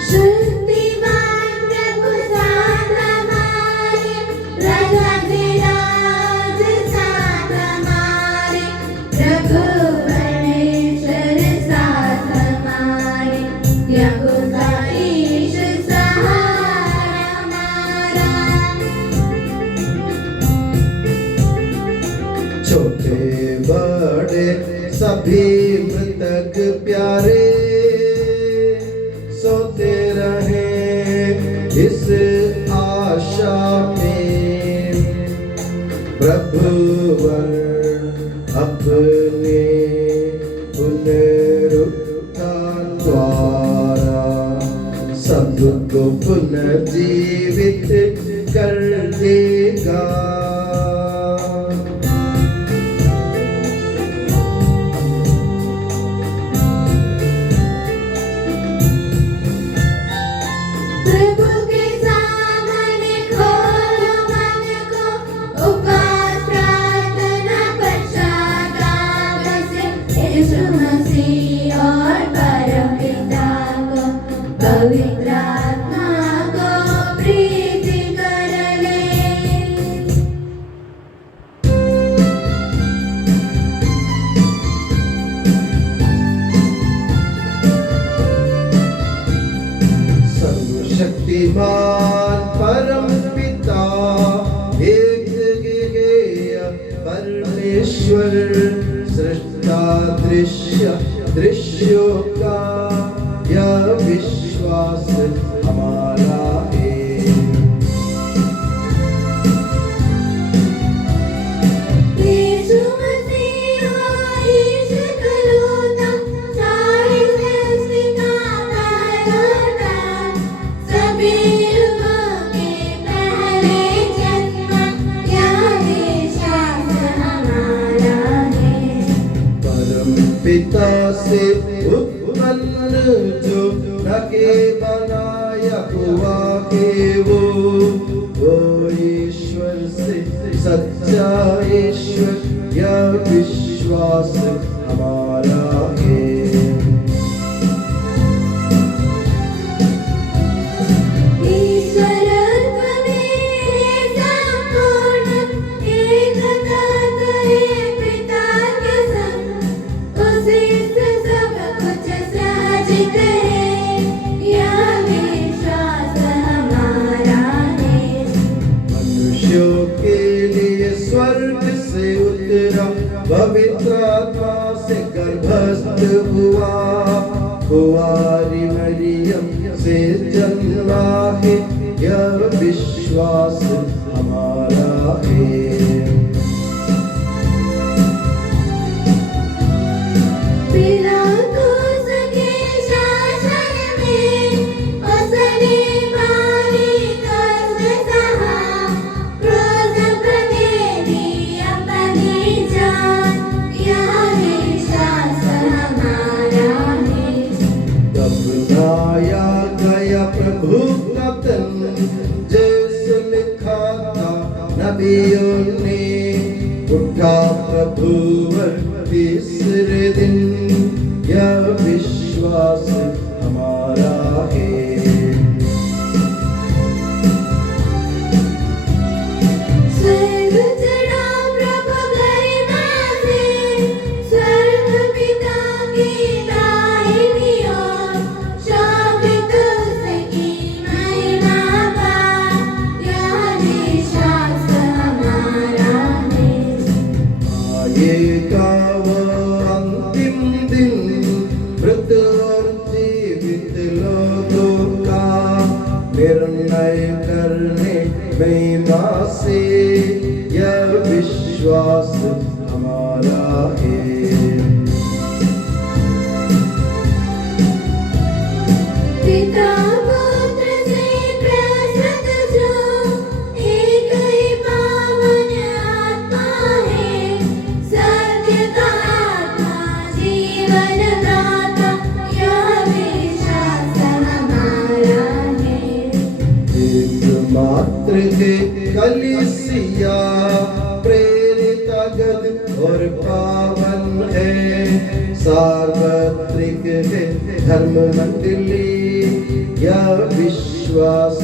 शक्तिमान बड़े सभी मृतक प्यारे सोते रहे इस आशा में, प्रभुवर अपने पुनरुत्थान द्वारा सबको पुनर्जीवित कर देगा। प्रभु के सामने खोलो मन को, उपवास प्रार्थना पश्चाताप से यीशु मसीह और परमपिता को, पवित्र आत्मा को प्रीति कर ले। सर्वशक्तिमान परम पिता एक परमेश्वर सृष्टा दृश्यों का यह विश्वास हमारा है। यीशु मसीह ईश करूणा, सारी सृष्टि का करता, सभी युगों के पहले जन्म, यह विश्वास हमारा है। परम पिता से उत्पन्न जो न के बनाया हुआ के वो ईश्वर से सच्चा ईश्वर, यह विश्वास हमारा है। ईश्वरत्व में संपूर्ण एक तत्व है पिता के संग, उसी से सब कुछ सहज करे, यह विश्वास हमारा है। मनुष्यों के लिए स्वर्ग से उतरा, पवित्र आत्मा से गर्भस्थ हुआ, कुंवारी मरियम से जन्मा है, यह विश्वास हमारा है। पिलातुस के शासन में उसने भारी कष्ट सहा, क्रोध पर दे दी अपनी जान, यह विश्वास हमारा है। दफनाया गया प्रभु का तन, जैसे लिखा था नबियों ने, उठा प्रभुवर तीसरे दिन, यह विश्वास हमारा है। स्वर्ग चढ़ा प्रभु गरिमा से, स्वर्ग पिता की दाहिनी ओर, शोभित उसकी महिमा का, यह विश्वास हमारा है। आएगा वो अंतिम दिन, मृत और जीवित लोगों का निर्णय करने महिमा से, यह विश्वास हमारा है। पिता पुत्र से प्रसन्न जो, एक ही पावन आत्मा है, सत्य का आत्मा जीवन दाता, यह विश्वास हमारा है। एकमात्र है कलीसिया, प्रेरित अगद और पावन है, सार्वत्रिक है धर्म मंडली, यह विश्वास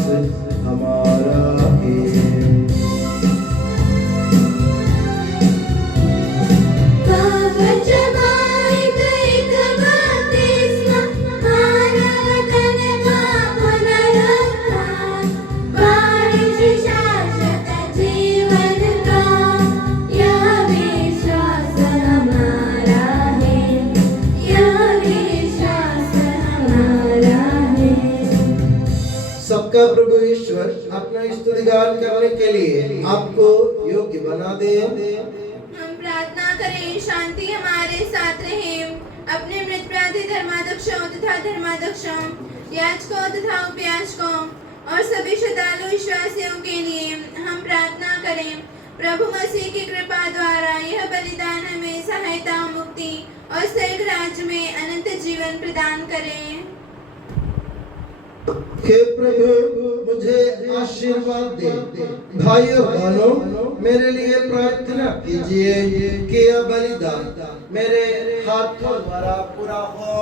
हमारा है। पाप जमाए गए बपतिस्मा, मानव तन का पुनरुत्थान, बारिश शाश्वत जीवन का, यह विश्वास सबका प्रभु ईश्वर अपना स्तुतिगान करने के लिए आपको योग्य बना दे। हम प्रार्थना करें, शांति हमारे साथ रहे। अपने मृतप्रार्थी धर्माध्यक्षों तथा धर्माध्यक्षों, याजकों तथा उपयाजकों और सभी श्रद्धालु विश्वासियों के लिए हम प्रार्थना करें। प्रभु मसीह की कृपा द्वारा यह बलिदान हमें सहायता, मुक्ति और स्वर्ग राज्य में अनंत जीवन प्रदान करे। हे प्रभु मुझे आशीर्वाद दे। भाई और बहनों, मेरे लिए प्रार्थना कीजिए कि यह बलिदान मेरे हाथों द्वारा पूरा हो।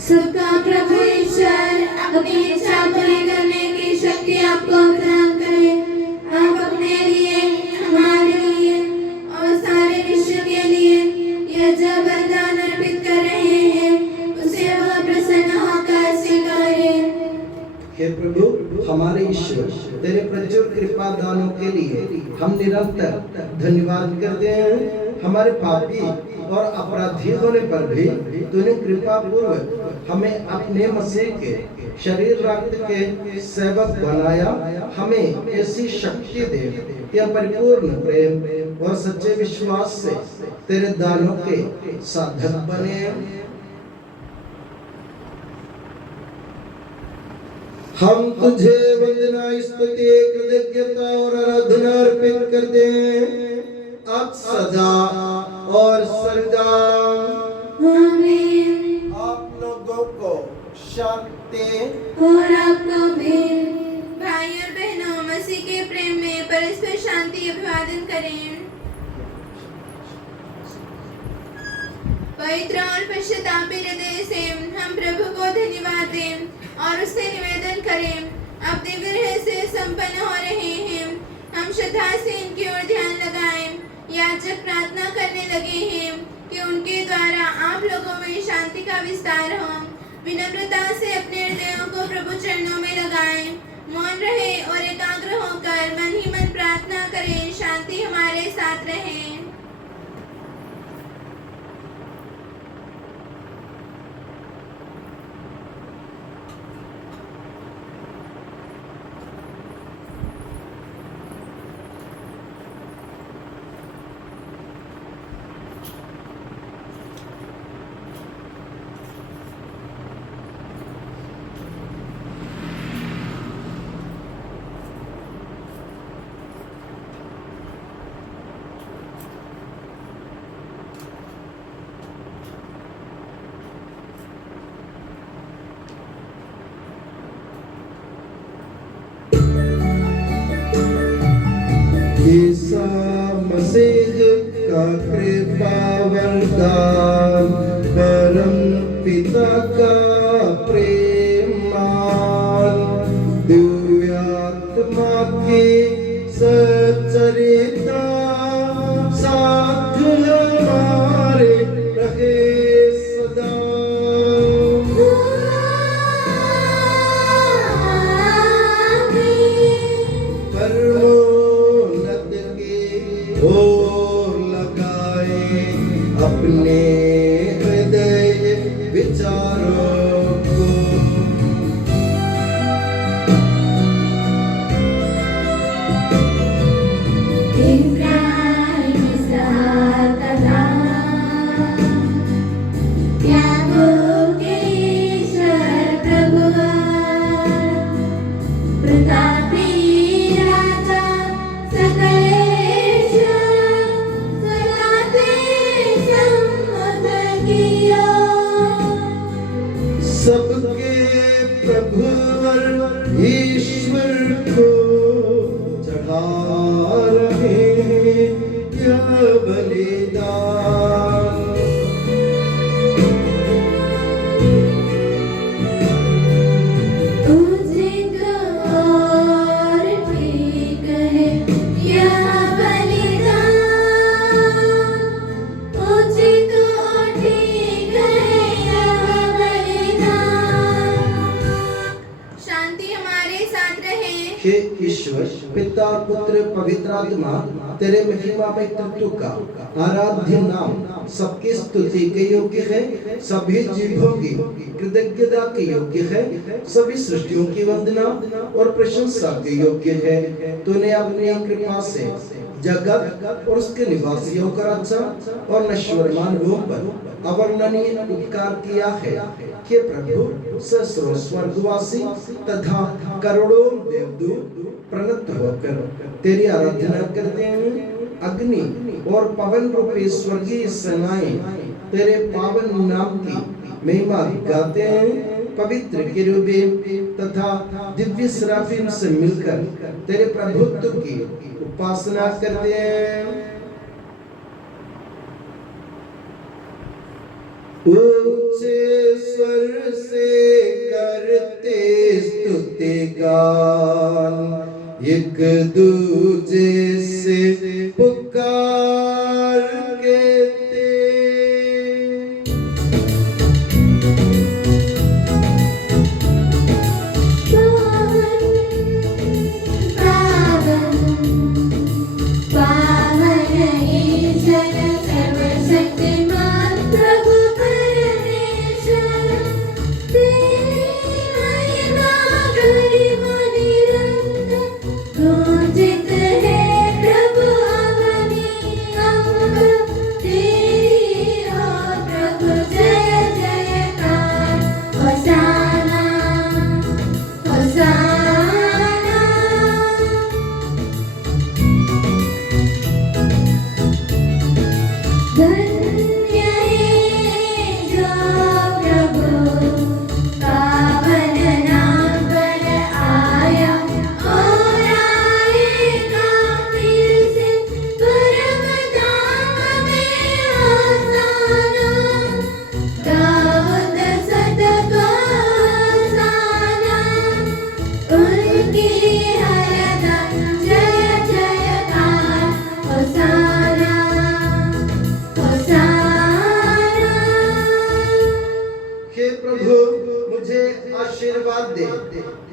सबका प्रभु ईश्वर अपनी इच्छा पूरी करने की शक्ति आपको प्रदान करे। आप अपने लिए, हमारे लिए और सारे विश्व के लिए यह जो बलिदान अर्पित कर रहे हैं, उसे वह प्रसन्न होकर स्वीकारे। हे प्रभु हमारे ईश्वर, तेरे प्रचुर कृपा दानों के लिए हम निरंतर धन्यवाद करते हैं। हमारे पापी और अपराधी होने पर भी तूने कृपा पूर्वक हमें अपने मसीह के शरीर रक्त के सेवक बनाया। हमें ऐसी शक्ति दे कि हम परिपूर्ण प्रेम और सच्चे विश्वास से तेरे दानों के साधक बने। हम तुझे वंदना, स्तुति, कृतज्ञता और आराधना अर्पित करते हैं अब सदा और सर्वदा। आमीन। आप लोगों को शांति और आपको भी। भाई और बहनों, मसीह के प्रेम में परस्पर शांति अभिवादन करें। पवित्र और पश्चातापी हृदय से हम प्रभु को धन्यवाद दें और उससे निवेदन करें। अब दिव्य रहस्य संपन्न हो रहे हैं। हम श्रद्धा से इनकी ओर ध्यान लगाएं। याजक प्रार्थना करने लगे हैं कि उनके द्वारा आप लोगों में शांति का विस्तार हो। विनम्रता से अपने हृदयों को प्रभु चरणों में लगाएं। मौन रहे और एकाग्र होकर मन ही मन प्रार्थना करें। शांति हमारे साथ रहे। ईसा मसीह का कृपा वरदान, परम पिता का प्रेम मान, दिव्य आत्मा की सच्चरिता साथ हमारे रहे सदा। ओर लगाए अपने हृदय विचारों को। इब्राहिम सदा याकूब के ईश्वर प्रभु, प्रतापी राजा सकलेश्वर, सबके प्रभुवर ईश्वर को चढ़ा रहे यह बलिदान। उचित और ठीक है यह बलिदान, उचित और ठीक है यह बलिदान। शांति हमारे साथ रहे। हे ईश्वर, पिता, पुत्र, पवित्र आत्मा, तेरे महिमामय तत्व का आराध्य नाम सबकी स्तुति के योग्य है, सभी जीवों की कृतज्ञता के योग्य है, सभी सृष्टियों की वंदना और प्रशंसा के योग्य है। तूने अपनी कृपा से जगत और उसके निवासियों का रक्षा और नश्वर मानवों पर अवर्णनीय उपकार किया है। हे प्रभु, सहस्रों स्वर्गवासी तथा करोड़ों देवदूत प्रणत होकर तेरी आराधना करते हैं। अग्नि और पवन रूपी स्वर्गीय सेनाएं तेरे पावन नाम की महिमा गाते हैं। पवित्र किरूबीम तथा दिव्य सराफीम से मिलकर तेरे प्रभुत्व की उपासना करते हैं। ऊंचे स्वर से करते स्तुति गान, एक दूजे से पुकार कहते।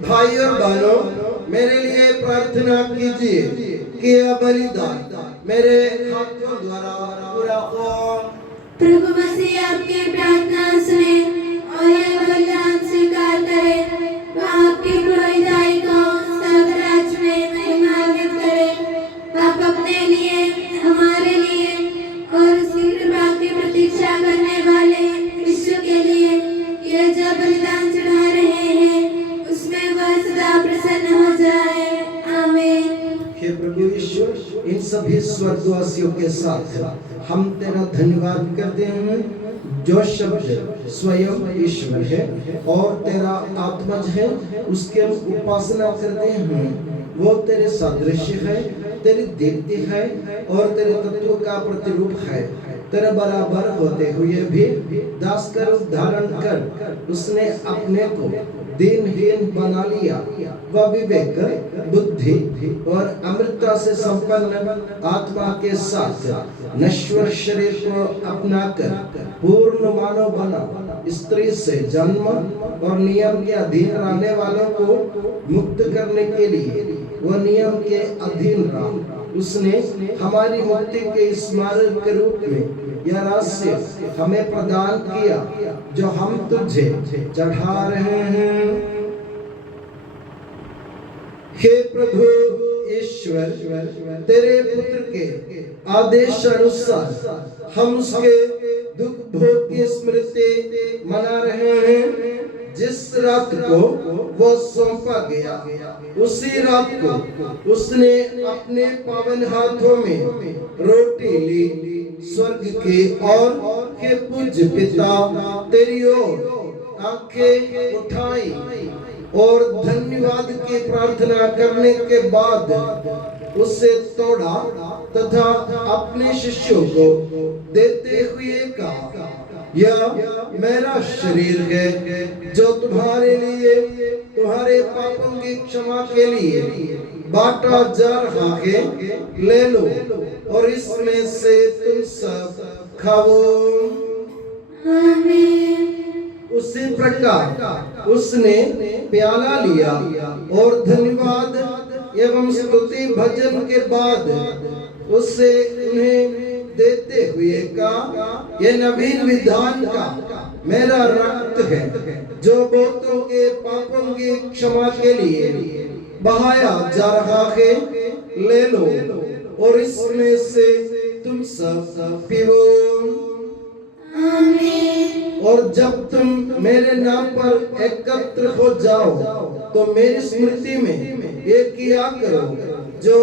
भाई और बहनों, मेरे लिए प्रार्थना कीजिए कि यह बलिदान मेरे हाथों द्वारा पूरा हो। प्रभु मसीह आपकी प्रार्थना सुने और यह बलिदान स्वीकार करे। वह आपकी पुरोहिताई को स्वर्ग राज्य में महिमान्वित करे। आप अपने लिए, हमारे लिए और उसकी कृपा की प्रतीक्षा करने वाले विश्व के लिए यह जो बलिदान चढ़ा रहे हैं उसमें वह सदा प्रसन्न हो जाए। आमीन। हे प्रभु ईश्वर, इन सभी स्वर्गवासियों के साथ हम तेरा धन्यवाद करते हैं जो शब्द स्वयं ईश्वर है और तेरा आत्मज है, उसके उपासना करते हैं। वो तेरे सादृश्य है, तेरी दीप्ति है और तेरे तत्व का प्रतिरूप है। तेरे बराबर होते हुए भी दास कर धारण कर उसने अपने को दीनहीन बना लिया। वह विवेक, बुद्धि और अमृतता से संपन्न आत्मा के साथ नश्वर शरीर को अपनाकर पूर्ण मानव बना। स्त्री से जन्म और नियम के अधीन रहने वालों को मुक्त करने के लिए वह नियम के अधीन रहा। उसने हमारी मुक्ति के स्मारक के रूप में यह रहस्य हमें प्रदान किया जो हम तुझे चढ़ा रहे हैं। हे प्रभु ईश्वर, तेरे पुत्र के आदेश अनुसार हम उसके दुख भोग की स्मृति मना रहे हैं। जिस रात को वो सौंपा गया, उसी रात को उसने अपने पावन हाथों में रोटी ली, स्वर्ग की ओर के पूज्य पिता तेरी ओर आंखें उठाई और धन्यवाद की प्रार्थना करने के बाद उसे तोड़ा तथा अपने शिष्यों को देते हुए कहा, यह मेरा शरीर है जो तुम्हारे लिए, तुम्हारे पापों की क्षमा के लिए बांटा जा रहा है। ले लो और इसमें से तुम सब खाओ। आमीन। उसी प्रकार उसने प्याला लिया और धन्यवाद एवं स्तुति भजन के बाद उससे उन्हें देते हुए कहा, ये नवीन विधान का मेरा रक्त है जो बहुतों के पापों की क्षमा के लिए बहाया जा रहा है, ले लो और इसमें से तुम सब पीओ। आमीन। और जब तुम मेरे नाम पर एकत्र हो जाओ तो मेरी स्मृति में ये किया करो जो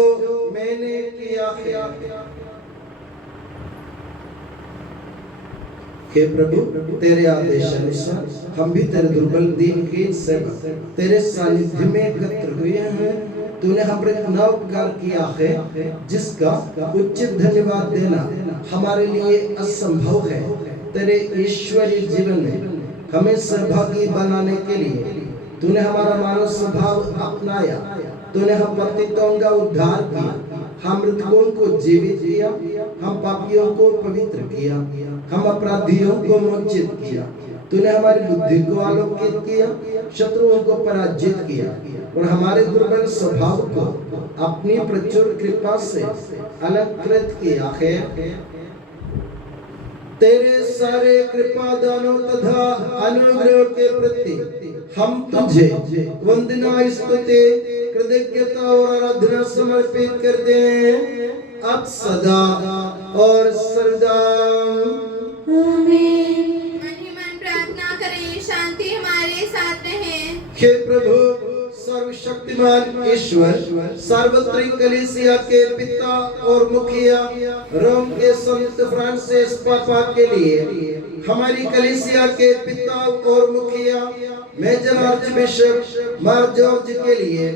मैंने किया है। हे प्रभु, तेरे आदेश अनुसार हम भी तेरे दुर्बल दीन की सेवा तेरे सानिध्य में एकत्र हुए हैं। तूने हम पर एक नव उपकार किया है जिसका उचित धन्यवाद देना हमारे लिए असंभव है। तेरे ईश्वरीय जीवन में हमें सहभागी बनाने के लिए तूने हमारा मानव स्वभाव अपनाया। तूने हम पतितों का उद्धार किया, हम मृतकों को जीवित किया, हम पापियों को पवित्र किया, हम अपराधियों को मोचित किया। तूने हमारी बुद्धि को आलोकित किया, शत्रुओं को पराजित किया और हमारे दुर्बल स्वभाव को अपनी प्रचुर कृपा से अलंकृत किया है। तेरे सारे कृपा दानों तथा अनुग्रह के प्रति हम तुझे वंदना, स्तुति, कृतज्ञता और आराधना समर्पित करते हैं अब सदा और सर्वदा। आमीन। मन ही मन प्रार्थना करें, शांति हमारे साथ रहे। हे प्रभु, सर्वशक्तिमान ईश्वर, सार्वत्रिक कलीसिया के पिता और मुखिया रोम के संत फ्रांसिस पापा के लिए, हमारी कलीसिया के पिता और मुखिया मेजर आर्चबिशप मार जॉर्ज के लिए,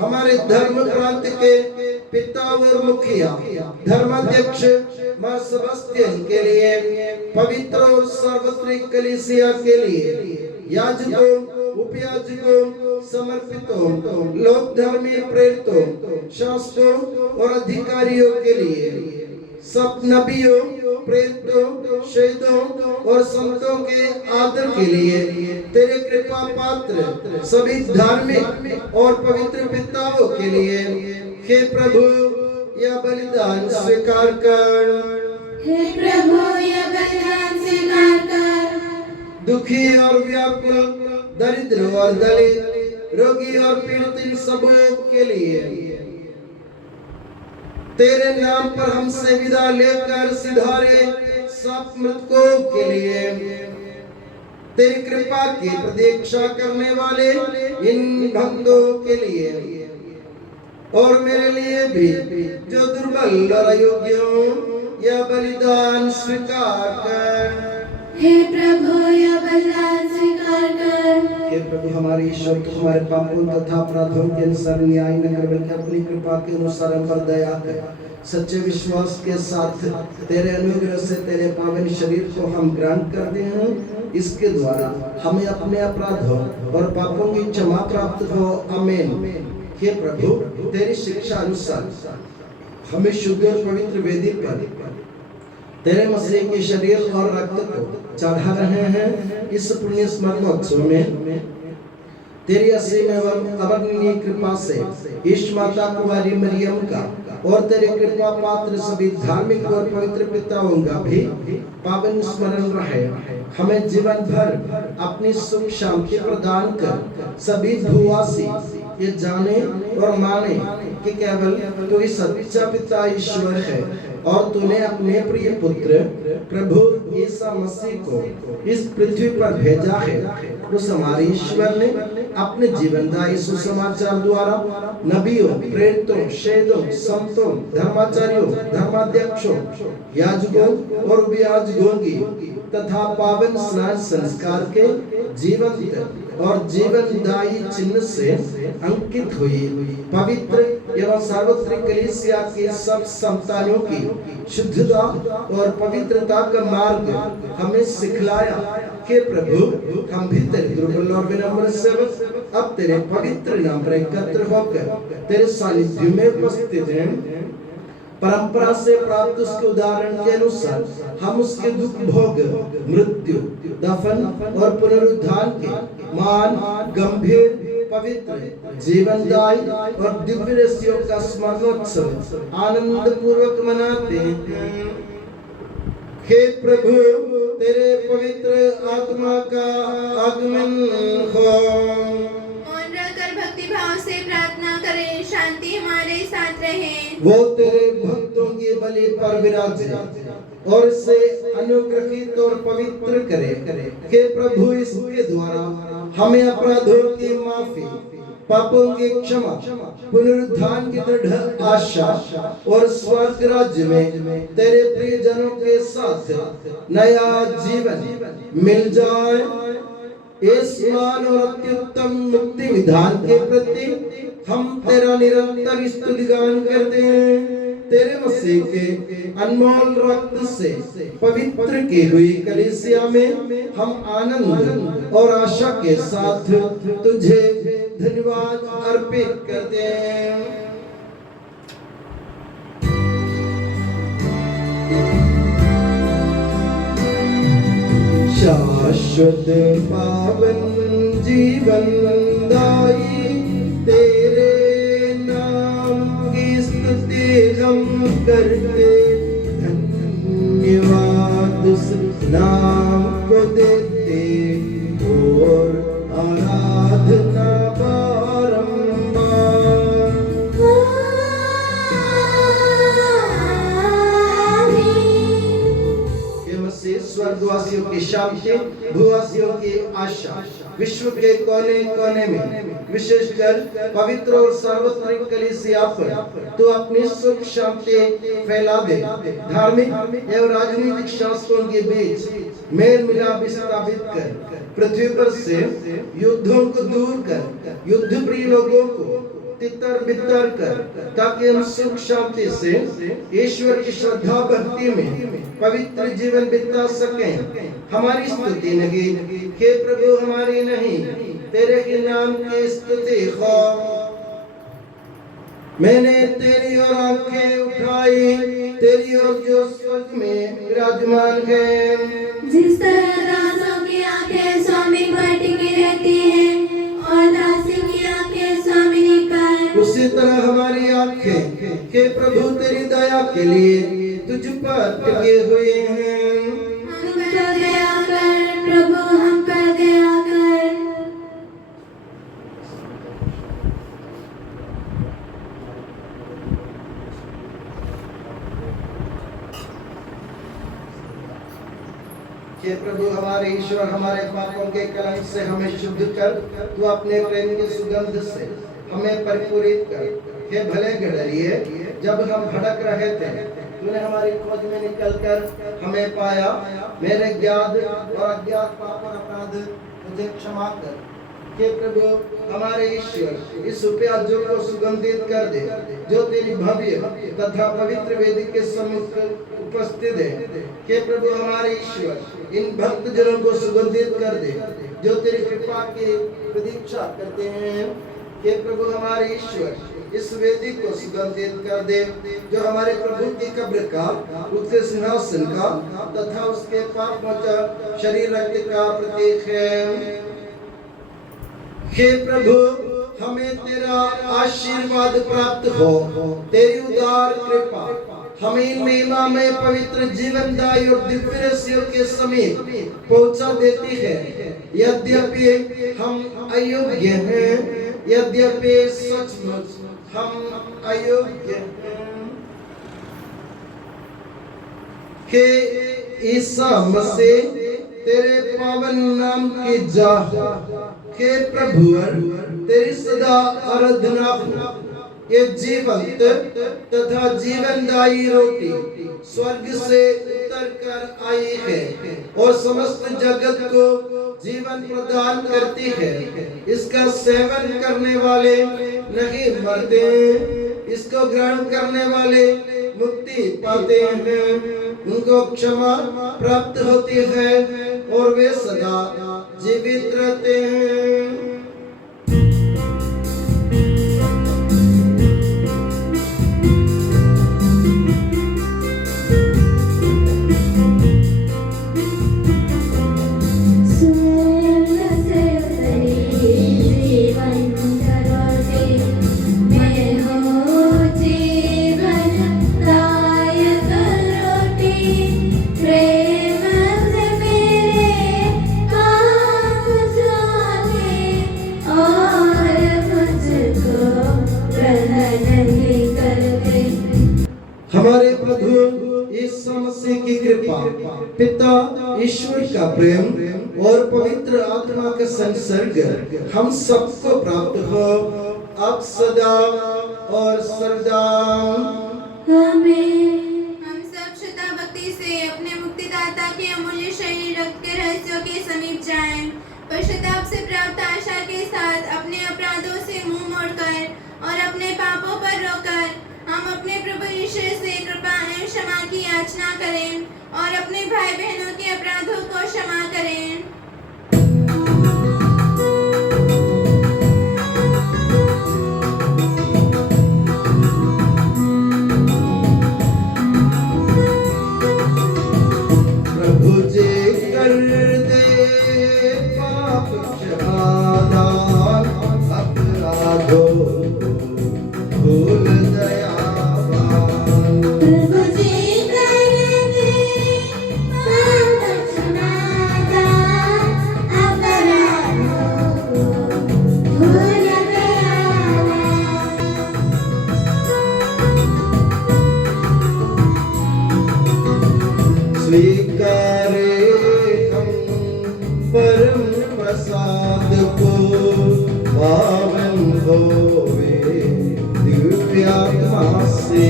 हमारे धर्म प्रांत के पिता और मुखिया धर्माध्यक्ष मार सेबास्टियन के लिए, पवित्र और सार्वत्रिक कलीसिया के लिए, याजकों, उपयाजकों, समर्पितों, लोक धर्मी प्रेरितों, शास्त्रों और अधिकारियों के लिए, सब नबियों, प्रेरितों, शहीदों और संतों के आदर के लिए, तेरे कृपा पात्र सभी धार्मिक और पवित्र पिताओं के लिए, हे प्रभु यह बलिदान स्वीकार कर। हे प्रभु, यह बलिदान स्वीकार कर। दुखी और व्याकुल, दरिद्र और दलित, रोगी और पीड़ित इन सबों के लिए तेरे नाम पर हमसे विदा लेकर सिधारे सब मृतकों के लिए, तेरी कृपा की प्रतीक्षा करने वाले इन भक्तों के लिए और मेरे लिए भी जो दुर्बल और अयोग्य हूँ, यह बलिदान स्वीकार कर। हे प्रभु, यह बलिदान स्वीकार कर। हे प्रभु हमारे ईश्वर, तो हमारे पापों तथा अपराधों के अनुसार न्याय न करके अपनी कृपा के अनुसार हम पर दया कर सच्चे विश्वास के साथ तेरे अनुग्रह से तेरे पावन शरीर को हम ग्रहण करते हैं। इसके द्वारा हमें अपने अपराधों और पापों की क्षमा प्राप्त हो। आमीन। हे प्रभु, तेरी शिक्षा अनुसार हमें शुद्ध और पवित्र वेदी पर तेरे मसीह के शरीर और रक्त को चढ़ा रहे हैं। इस पुण्य स्मरणोत्सव में तेरी असीम एवं अवर्णनीय कृपा से ईश माता कुमारी मरियम का और तेरे कृपा पात्र सभी धार्मिक और पवित्र पिताओं का भी पावन स्मरण रहे। हमें जीवन भर अपनी सुख शांति प्रदान कर सभी भूवासी ये जाने और माने कि केवल तू ही सच्चा पिता ईश्वर है और तूने अपने प्रिय पुत्र प्रभु यीशु मसीह को इस पृथ्वी पर भेजा है। उस हमारे ईश्वर ने अपने जीवनदायी सुसमाचार द्वारा नबियों, प्रेरितों, शहीदों, संतों, धर्माचार्यों, धर्माध्यक्षों, याजकों और उपयाजकों की तथा पावन स्नान संस्कार के जीवन और जीवनदायी चिन्ह से अंकित हुई पवित्र एवं सार्वत्रिक कलीसिया की सब संतानों की शुद्धता और पवित्रता का मार्ग हमें सिखलाया। हे प्रभु, हम भी तेरे दुर्बल और विनम्र सेवक अब तेरे पवित्र नाम पर एकत्र होकर तेरे सानिध्य में उपस्थित हैं। परंपरा से प्राप्त उसके उदाहरण के अनुसार हम उसके दुख भोग, मृत्यु, दफन और पुनरुत्थान के मान, गंभीर पवित्र जीवनदायी और दिव्य रस्सियों का स्मरणोत्सव आनंद पूर्वक मनाते हैं। हे प्रभु, तेरे पवित्र आत्मा का आगमन हो। मौन रहकर भक्ति भाव से प्रार्थना करें, शांति हमारे साथ रहे। वो तेरे भक्तों की बलि पर विराजे और इसे अनुग्रहित और पवित्र करे। हे प्रभु, इसके द्वारा हमें अपराधों की माफी, पापों की क्षमा, पुनरुत्थान की दृढ़ आशा और स्वर्ग राज्य में तेरे प्रियजनों के साथ नया जीवन मिल जाए। इस महान और अत्युत्तम मुक्ति विधान के प्रति हम तेरा निरंतर स्तुतिगान करते हैं। तेरे मसीह के अनमोल रक्त से पवित्र की हुई कलीसिया में हम आनंद और आशा के साथ तुझे धन्यवाद अर्पित करते हैं। शाश्वत पावन जीवन दाई तेरे नाम की स्तुति हम करते, धन्यवाद उस नाम को देते और आराधना स्वर्गवासियों की शांति, भूवासियों की आशा, विश्व के कोने कोने में विशेषकर पवित्र और सार्वत्रिक कलीसिया पर तू अपनी सुख शांति फैला दे। धार्मिक एवं राजनीतिक शासकों के बीच मेल मिलाप स्थापित कर, पृथ्वी पर से युद्धों को दूर कर, युद्ध प्रिय लोगों को तितर बितर कर, ताकि हम सुख शांति से ईश्वर की श्रद्धा भक्ति में पवित्र जीवन बिता सकें। हमारी स्तुति नहीं, हे प्रभु, हमारी नहीं, तेरे के नाम की स्तुति हो। मैंने तेरी ओर आंखें उठाई, तेरी ओर जो स्वर्ग में विराजमान है। जिस तरह दासों की आंखें स्वामी पर टिकी रहती हैं और दासी की आंखें स्वामिनी पर, उसी तरह हमारी आंखें हे प्रभु तेरी दया के लिए तुझ पर टिके हुए हैं। हम पर दया कर प्रभु, हम पर दया कर। हे प्रभु हमारे ईश्वर, हमारे पापों के कलंक से हमें शुद्ध कर, तू अपने प्रेम की सुगंध से हमें परिपूरित कर। हे भले गडरिए, जब हम भटक रहे थे तूने हमारी खोज में निकलकर हमें पाया। मेरे ज्ञात और अज्ञात पाप और अपराध मुझे क्षमा कर। हे प्रभु हमारे ईश्वर, इस प्याजों को सुगंधित कर दे जो तेरी भव्य तथा पवित्र वेदी के सम्मुख उपस्थित है। हे प्रभु हमारे ईश्वर, इन भक्त जनों को सुगंधित कर दे जो तेरी कृपा की प्रतीक्षा करते हैं। हे प्रभु हमारे ईश्वर, इस वेदी को सुगंधित कर दे जो हमारे प्रभु की कब्र का, उसके सिंहासन का तथा उसके पाप मोचक शरीर रक्त का प्रतीक है। हे प्रभु हमें तेरा आशीर्वाद प्राप्त हो। तेरी उदार कृपा हमें महिमा में पवित्र जीवनदायी और दिव्य रस्सियों के समीप पहुंचा देती है। यद्यपि हम अयोग्य हैं, यद्यपि सचमुच हम अयोग्य हैं, हे ईसा मसीह तेरे पावन नाम की जाह, हे प्रभुवर तेरी सदा आराधना हो। ये जीवंत तथा जीवनदायी रोटी स्वर्ग से उतर कर आई है और समस्त जगत को जीवन प्रदान करती है। इसका सेवन करने वाले नहीं मरते, इसको ग्रहण करने वाले मुक्ति पाते हैं, उनको क्षमा प्राप्त होती है और वे सदा जीवित रहते हैं। स्वर्ग से उतरी जीवन पिता ईश्वर का प्रेम और पवित्र आत्मा का संसर्ग हम सबको प्राप्त हो अब सदा और सर्वदा। आमीन। हम सब श्रद्धा भक्ति से अपने मुक्तिदाता के अमूल्य शरीर रक्त के रहस्यों के समीप जाएं। पश्चाताप से प्राप्त आशा के साथ अपने अपराधों से मुंह मोड़कर और अपने पापों पर रोकर हम अपने प्रभु यीशु से कृपा एवं क्षमा की याचना करें और अपने भाई बहनों के अपराधों को क्षमा करें। प्रभु जी कर दे पाप क्षमादान अपराधों भूल दयावान। प्रभु जी कर दे पाप क्षमादान अपराधों भूल दयावान। स्वीकारे हम परम प्रसाद को पावन होवे दिव्य आत्मा से।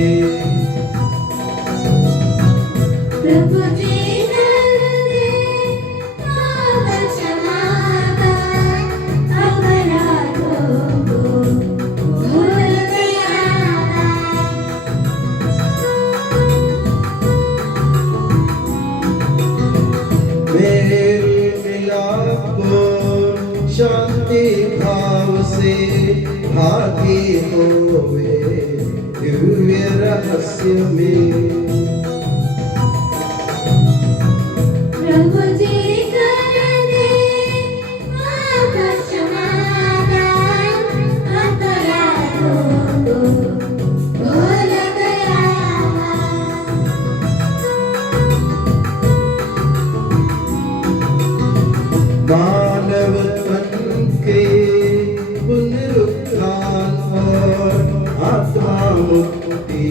प्रभु जी कर दे पाप क्षमादान अपराधों भूल दयावान। मेरे मिलाप को शांति भाव से भागी होवे दिव्य रहस्य में। प्रभु जी कर दे पाप क्षमादान अपराधों भूल दयावान। मानव तन के पुनरुत्थान और आत्मा मुक्ति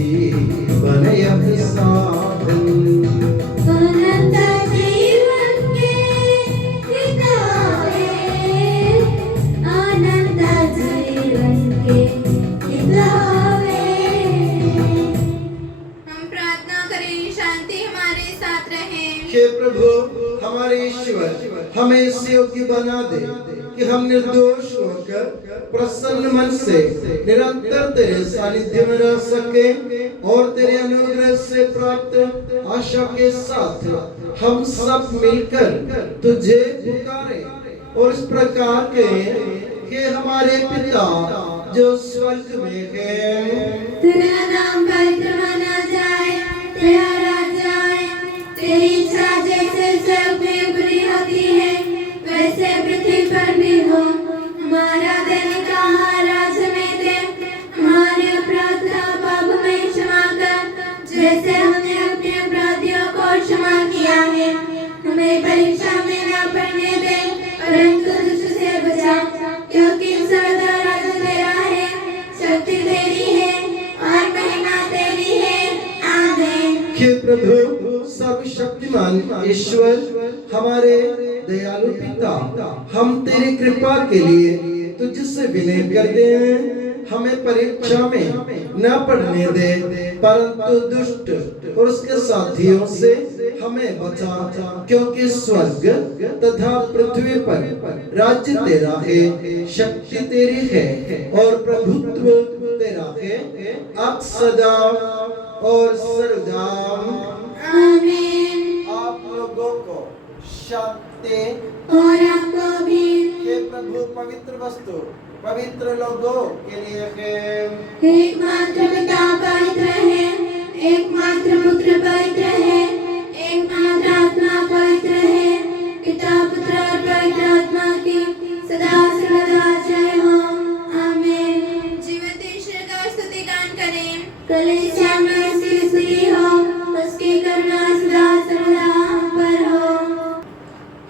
बने अभिसाधन। अनंत जीवन के हितों में, अनंत जीवन के हितों में। हम प्रार्थना करें शांति हमारे साथ रहे। हे प्रभु हमारे ईश्वर हमें इस योग्य बना दे कि हम निर्दोष होकर प्रसन्न मन से निरंतर तेरे सानिध्य में रह सके और तेरे अनुग्रह से प्राप्त आशा के साथ हम सब मिलकर तुझे पुकारे और इस प्रकार के कि हमारे पिता जो स्वर्ग में है, तेरा नाम पवित्र माना जाए, तेरा राज्य आए, तेरी इच्छा जैसे स्वर्ग में पूरी होती है वैसे पृथ्वी पर भी हो। हमारा दैनिक आहार आज हमें दे, हमारे अपराध का पाप हमें क्षमा कर जैसे हमने अपने अपराधियों को क्षमा किया है। हमें परीक्षा में न पड़ने दे परंतु दुष्ट से बचा, क्योंकि सदा राज्य तेरा है, शक्ति तेरी है और महिमा तेरी है। आमीन। हे प्रभु सर्वशक्तिमान ईश्वर हमारे दयालु पिता, हम तेरी कृपा के लिए तुझसे विनय करते हैं। हमें परीक्षा में न पड़ने दे परंतु दुष्ट और उसके साथियों से हमें बचा, क्योंकि स्वर्ग तथा पृथ्वी पर राज्य तेरा है, शक्ति तेरी है और प्रभुत्व तेरा है अब सदा और सर्वदा। आमीन। आप लोगों को शांति। और आपको भी। हे प्रभु पवित्र वस्तु पवित्र लोगों के लिए है। एकमात्र पिता पवित्र है, एकमात्र पुत्र पवित्र है, एकमात्र आत्मा पवित्र है। पिता पुत्र और पवित्र आत्मा की सदा सर्वदा जय हो। आमीन। जीवित ईश्वर का स्तुति गान करें। कलीसिया में उसकी स्तुति हो, उसकी करुणा सदा सर्वदा हम पर हो।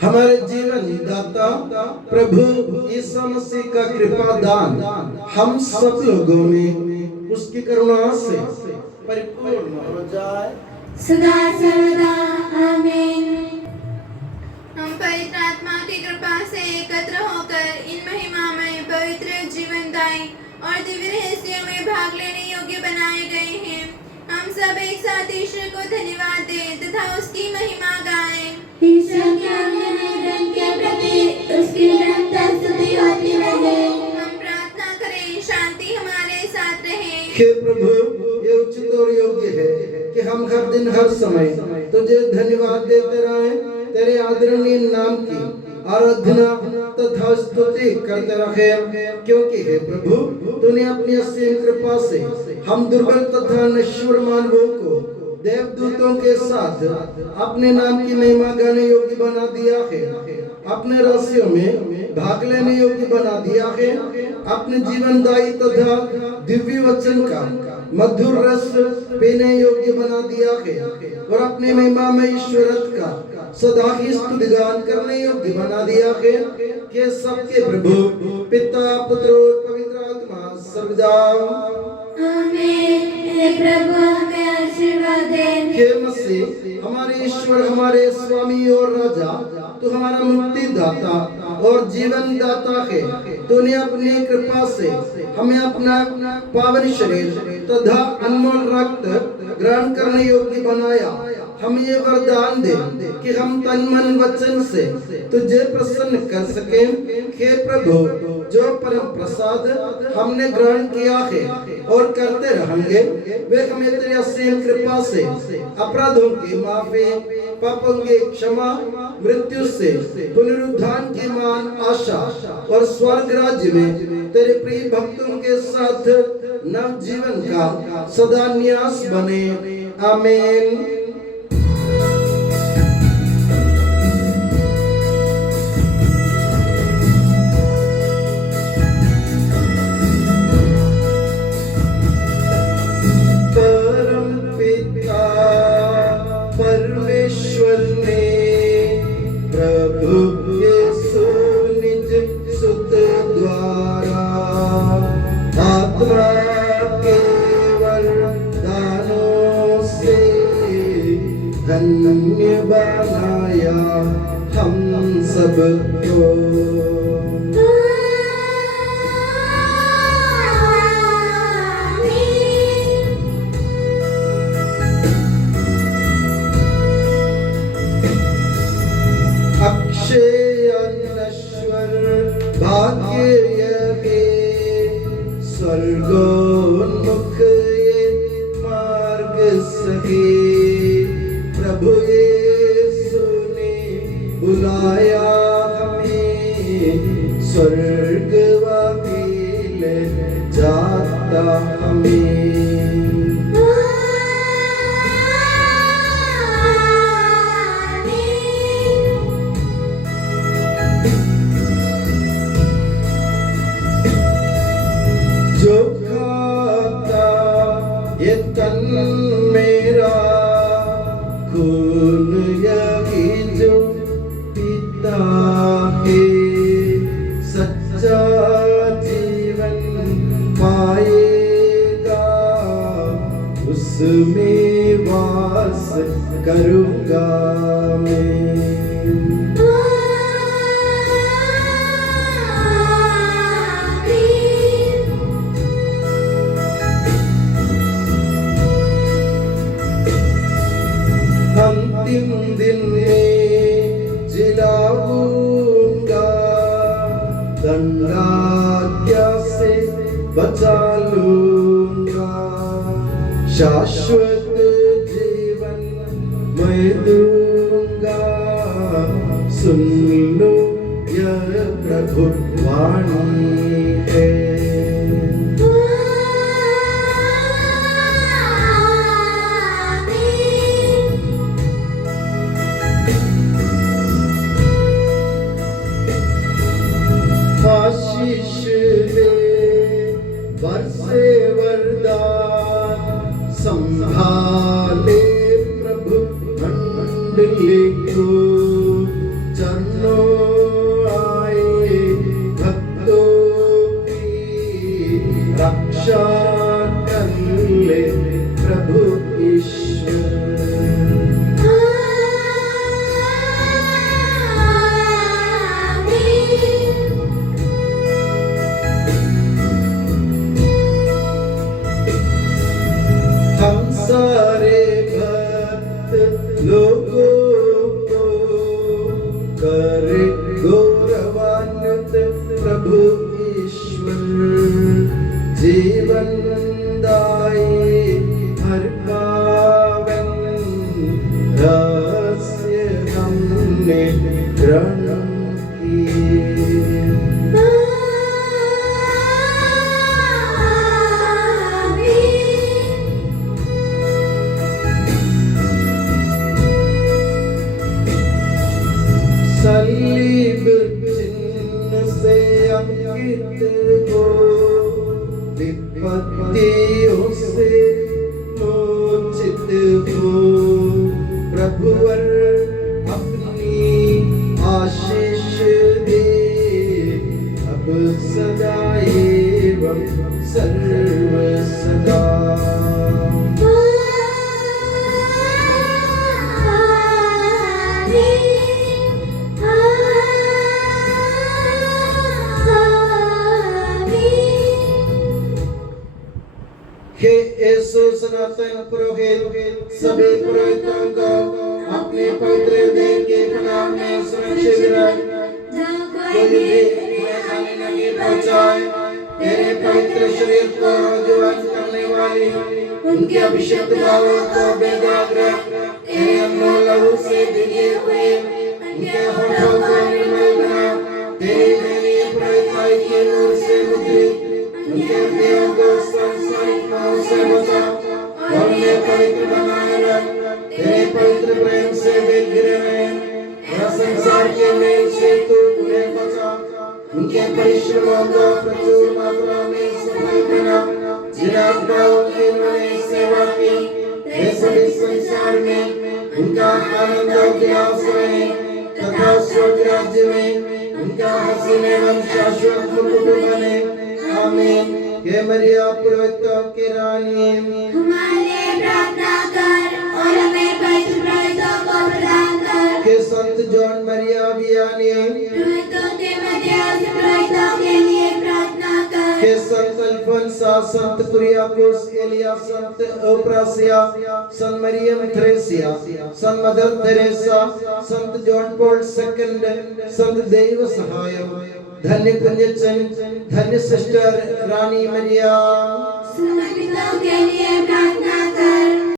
हमारे जीवन दाता प्रभु यीशु मसीह का कृपा दान हम सब लोगों में उसकी करुणा से परिपूर्ण हो जाए सदा सर्वदा आमीन। हम पवित्र आत्मा की कृपा से एकत्र होकर इन महिमामय पवित्र जीवनदायी और दिव्य रहस्यों में भाग लेने योग्य बनाए गए हैं। हम सब एक साथ ईश्वर को धन्यवाद दें तथा उसकी महिमा गाएं। ईश्वर के अनन्य धन के प्रति उसकी निरंतर स्तुति होती रहे। हम प्रार्थना करें, शांति हमारे साथ रहे। हे प्रभु, ये उचित और योग्य है कि हम हर दिन हर समय तुझे धन्यवाद देते रहें, तेरे आदरणीय नाम की आराधना तथा स्तुति करते रहे, क्योंकि हे प्रभु, तूने अपनी असीम कृपा से हम दुर्बल तथा नश्वर मानवों को देवदूतों के साथ अपने नाम की महिमा गाने योग्य बना दिया है, अपने रहस्यों में भाग लेने योग्य बना दिया है, अपने जीवनदायी तथा दिव्य वचन का मधुर रस पीने योग्य बना दिया है और अपनी महिमा में ईश्वरत का सदा ही स्तुतिगान करने योग्य बना दिया है कि सबके प्रभु पिता पुत्र और पवित्र आत्मा सर्वदा आमीन। हे प्रभु, हमें आशीर्वाद दे। हे मसीह, हमारे ईश्वर, हमारे स्वामी और राजा, तू हमारा मुक्ति दाता और जीवन दाता है। तूने अपनी कृपा से हमें अपना पावन शरीर तथा अनमोल रक्त ग्रहण करने योग्य बनाया। हम ये वरदान दे कि हम तन मन वचन से तुझे प्रसन्न कर सकें। हे प्रभु, जो परम प्रसाद हमने ग्रहण किया है और करते रहेंगे, वे हमें तेरी असीम कृपा से अपराधों की माफी, पापों की क्षमा, मृत्यु से पुनरुत्थान की मान, आशा और स्वर्ग राज्य में तेरे प्रिय भक्तों के साथ नव जीवन का सदा न्यास बने। आमीन। परमेश्वर ने प्रभु यीशु निज सुत द्वारा आत्मा के वरदानों से धन्य बनाया हम सबको। अक्षय नश्वर भाग्य के स्वर्गोन्मुख ये मार्ग सही, प्रभु यीशु ने बुलाया हमें स्वर्ग वकील जाता हमें। जो खाता ये तन मेरा, खून यही जो पीता है, सच्चा जीवन पाएगा, उसमें वास करूँगा मैं। अंतिम दिन में जिलाऊंगा, दंडाज्ञा से बचा लूंगा, शाश्वत जीवन मैं दूंगा। सुन लो यह प्रभु वाणी है। आशीष दे बरसे वरदान, संभाले प्रभु मंडली को, चरणों आए भक्तों की ग्रहण किए। सलीब चिन्ह से अंकित हो, विपत्तियों से मोचित हो, प्रभुवर अपनी आशीष दे, अब सदा एवं सर्व सदा। हे यीशु सनातन पुरोहित सभी पुरोहितों को अपने पवित्र देह के प्रणाम में सुरक्षित रख, कोई भी हानि नहीं पहुंचाए। तेरे पवित्र शरीर को जीवन करने वाली उनके अभिषेक भावों को बेदाग रख, तेरे अनमोल लहू से भिगे हुए उनके होठों को निर्मल बना, तेरी दैवीय पुरोहिताई के नूर से मुद्रित उनके हृदयों को संसारिक मोह से बचा और उन्हें पवित्र बनाए रख। तेरे पवित्र प्रेम से वे घिरे रहें और संसार के मेल से तू उन्हें बचा। उनके परिश्रमों को प्रचुर मात्रा में सफल बना, जिन आत्माओं की उन्होंने सेवा की, वे सभी संसार में उनका आनंद और विलास रहे तथा स्वर्ग राज्य में उनका हसीन एवं शाश्वत मुकुट बने। आमीन। हे मरिया पुरोहितों की रानी, हमारे लिए प्रार्थना कर और हमें पवित्र पुरोहितों को प्रदान कर। हे संत जॉन मरिया वियानी, पुरोहितों के मध्य से पुरोहितों के लिए प्रार्थना कर। हे संत अल्फोंसा, संत कुरियाकोस एलिया, संत ओप्रासिया, संत मरियम थ्रेसिया, संत मदर तेरेसा, संत जॉन पॉल सेकंड, संत देव सहाय, धन्य कुंजन, धन्य सिस्टर रानी मरिया,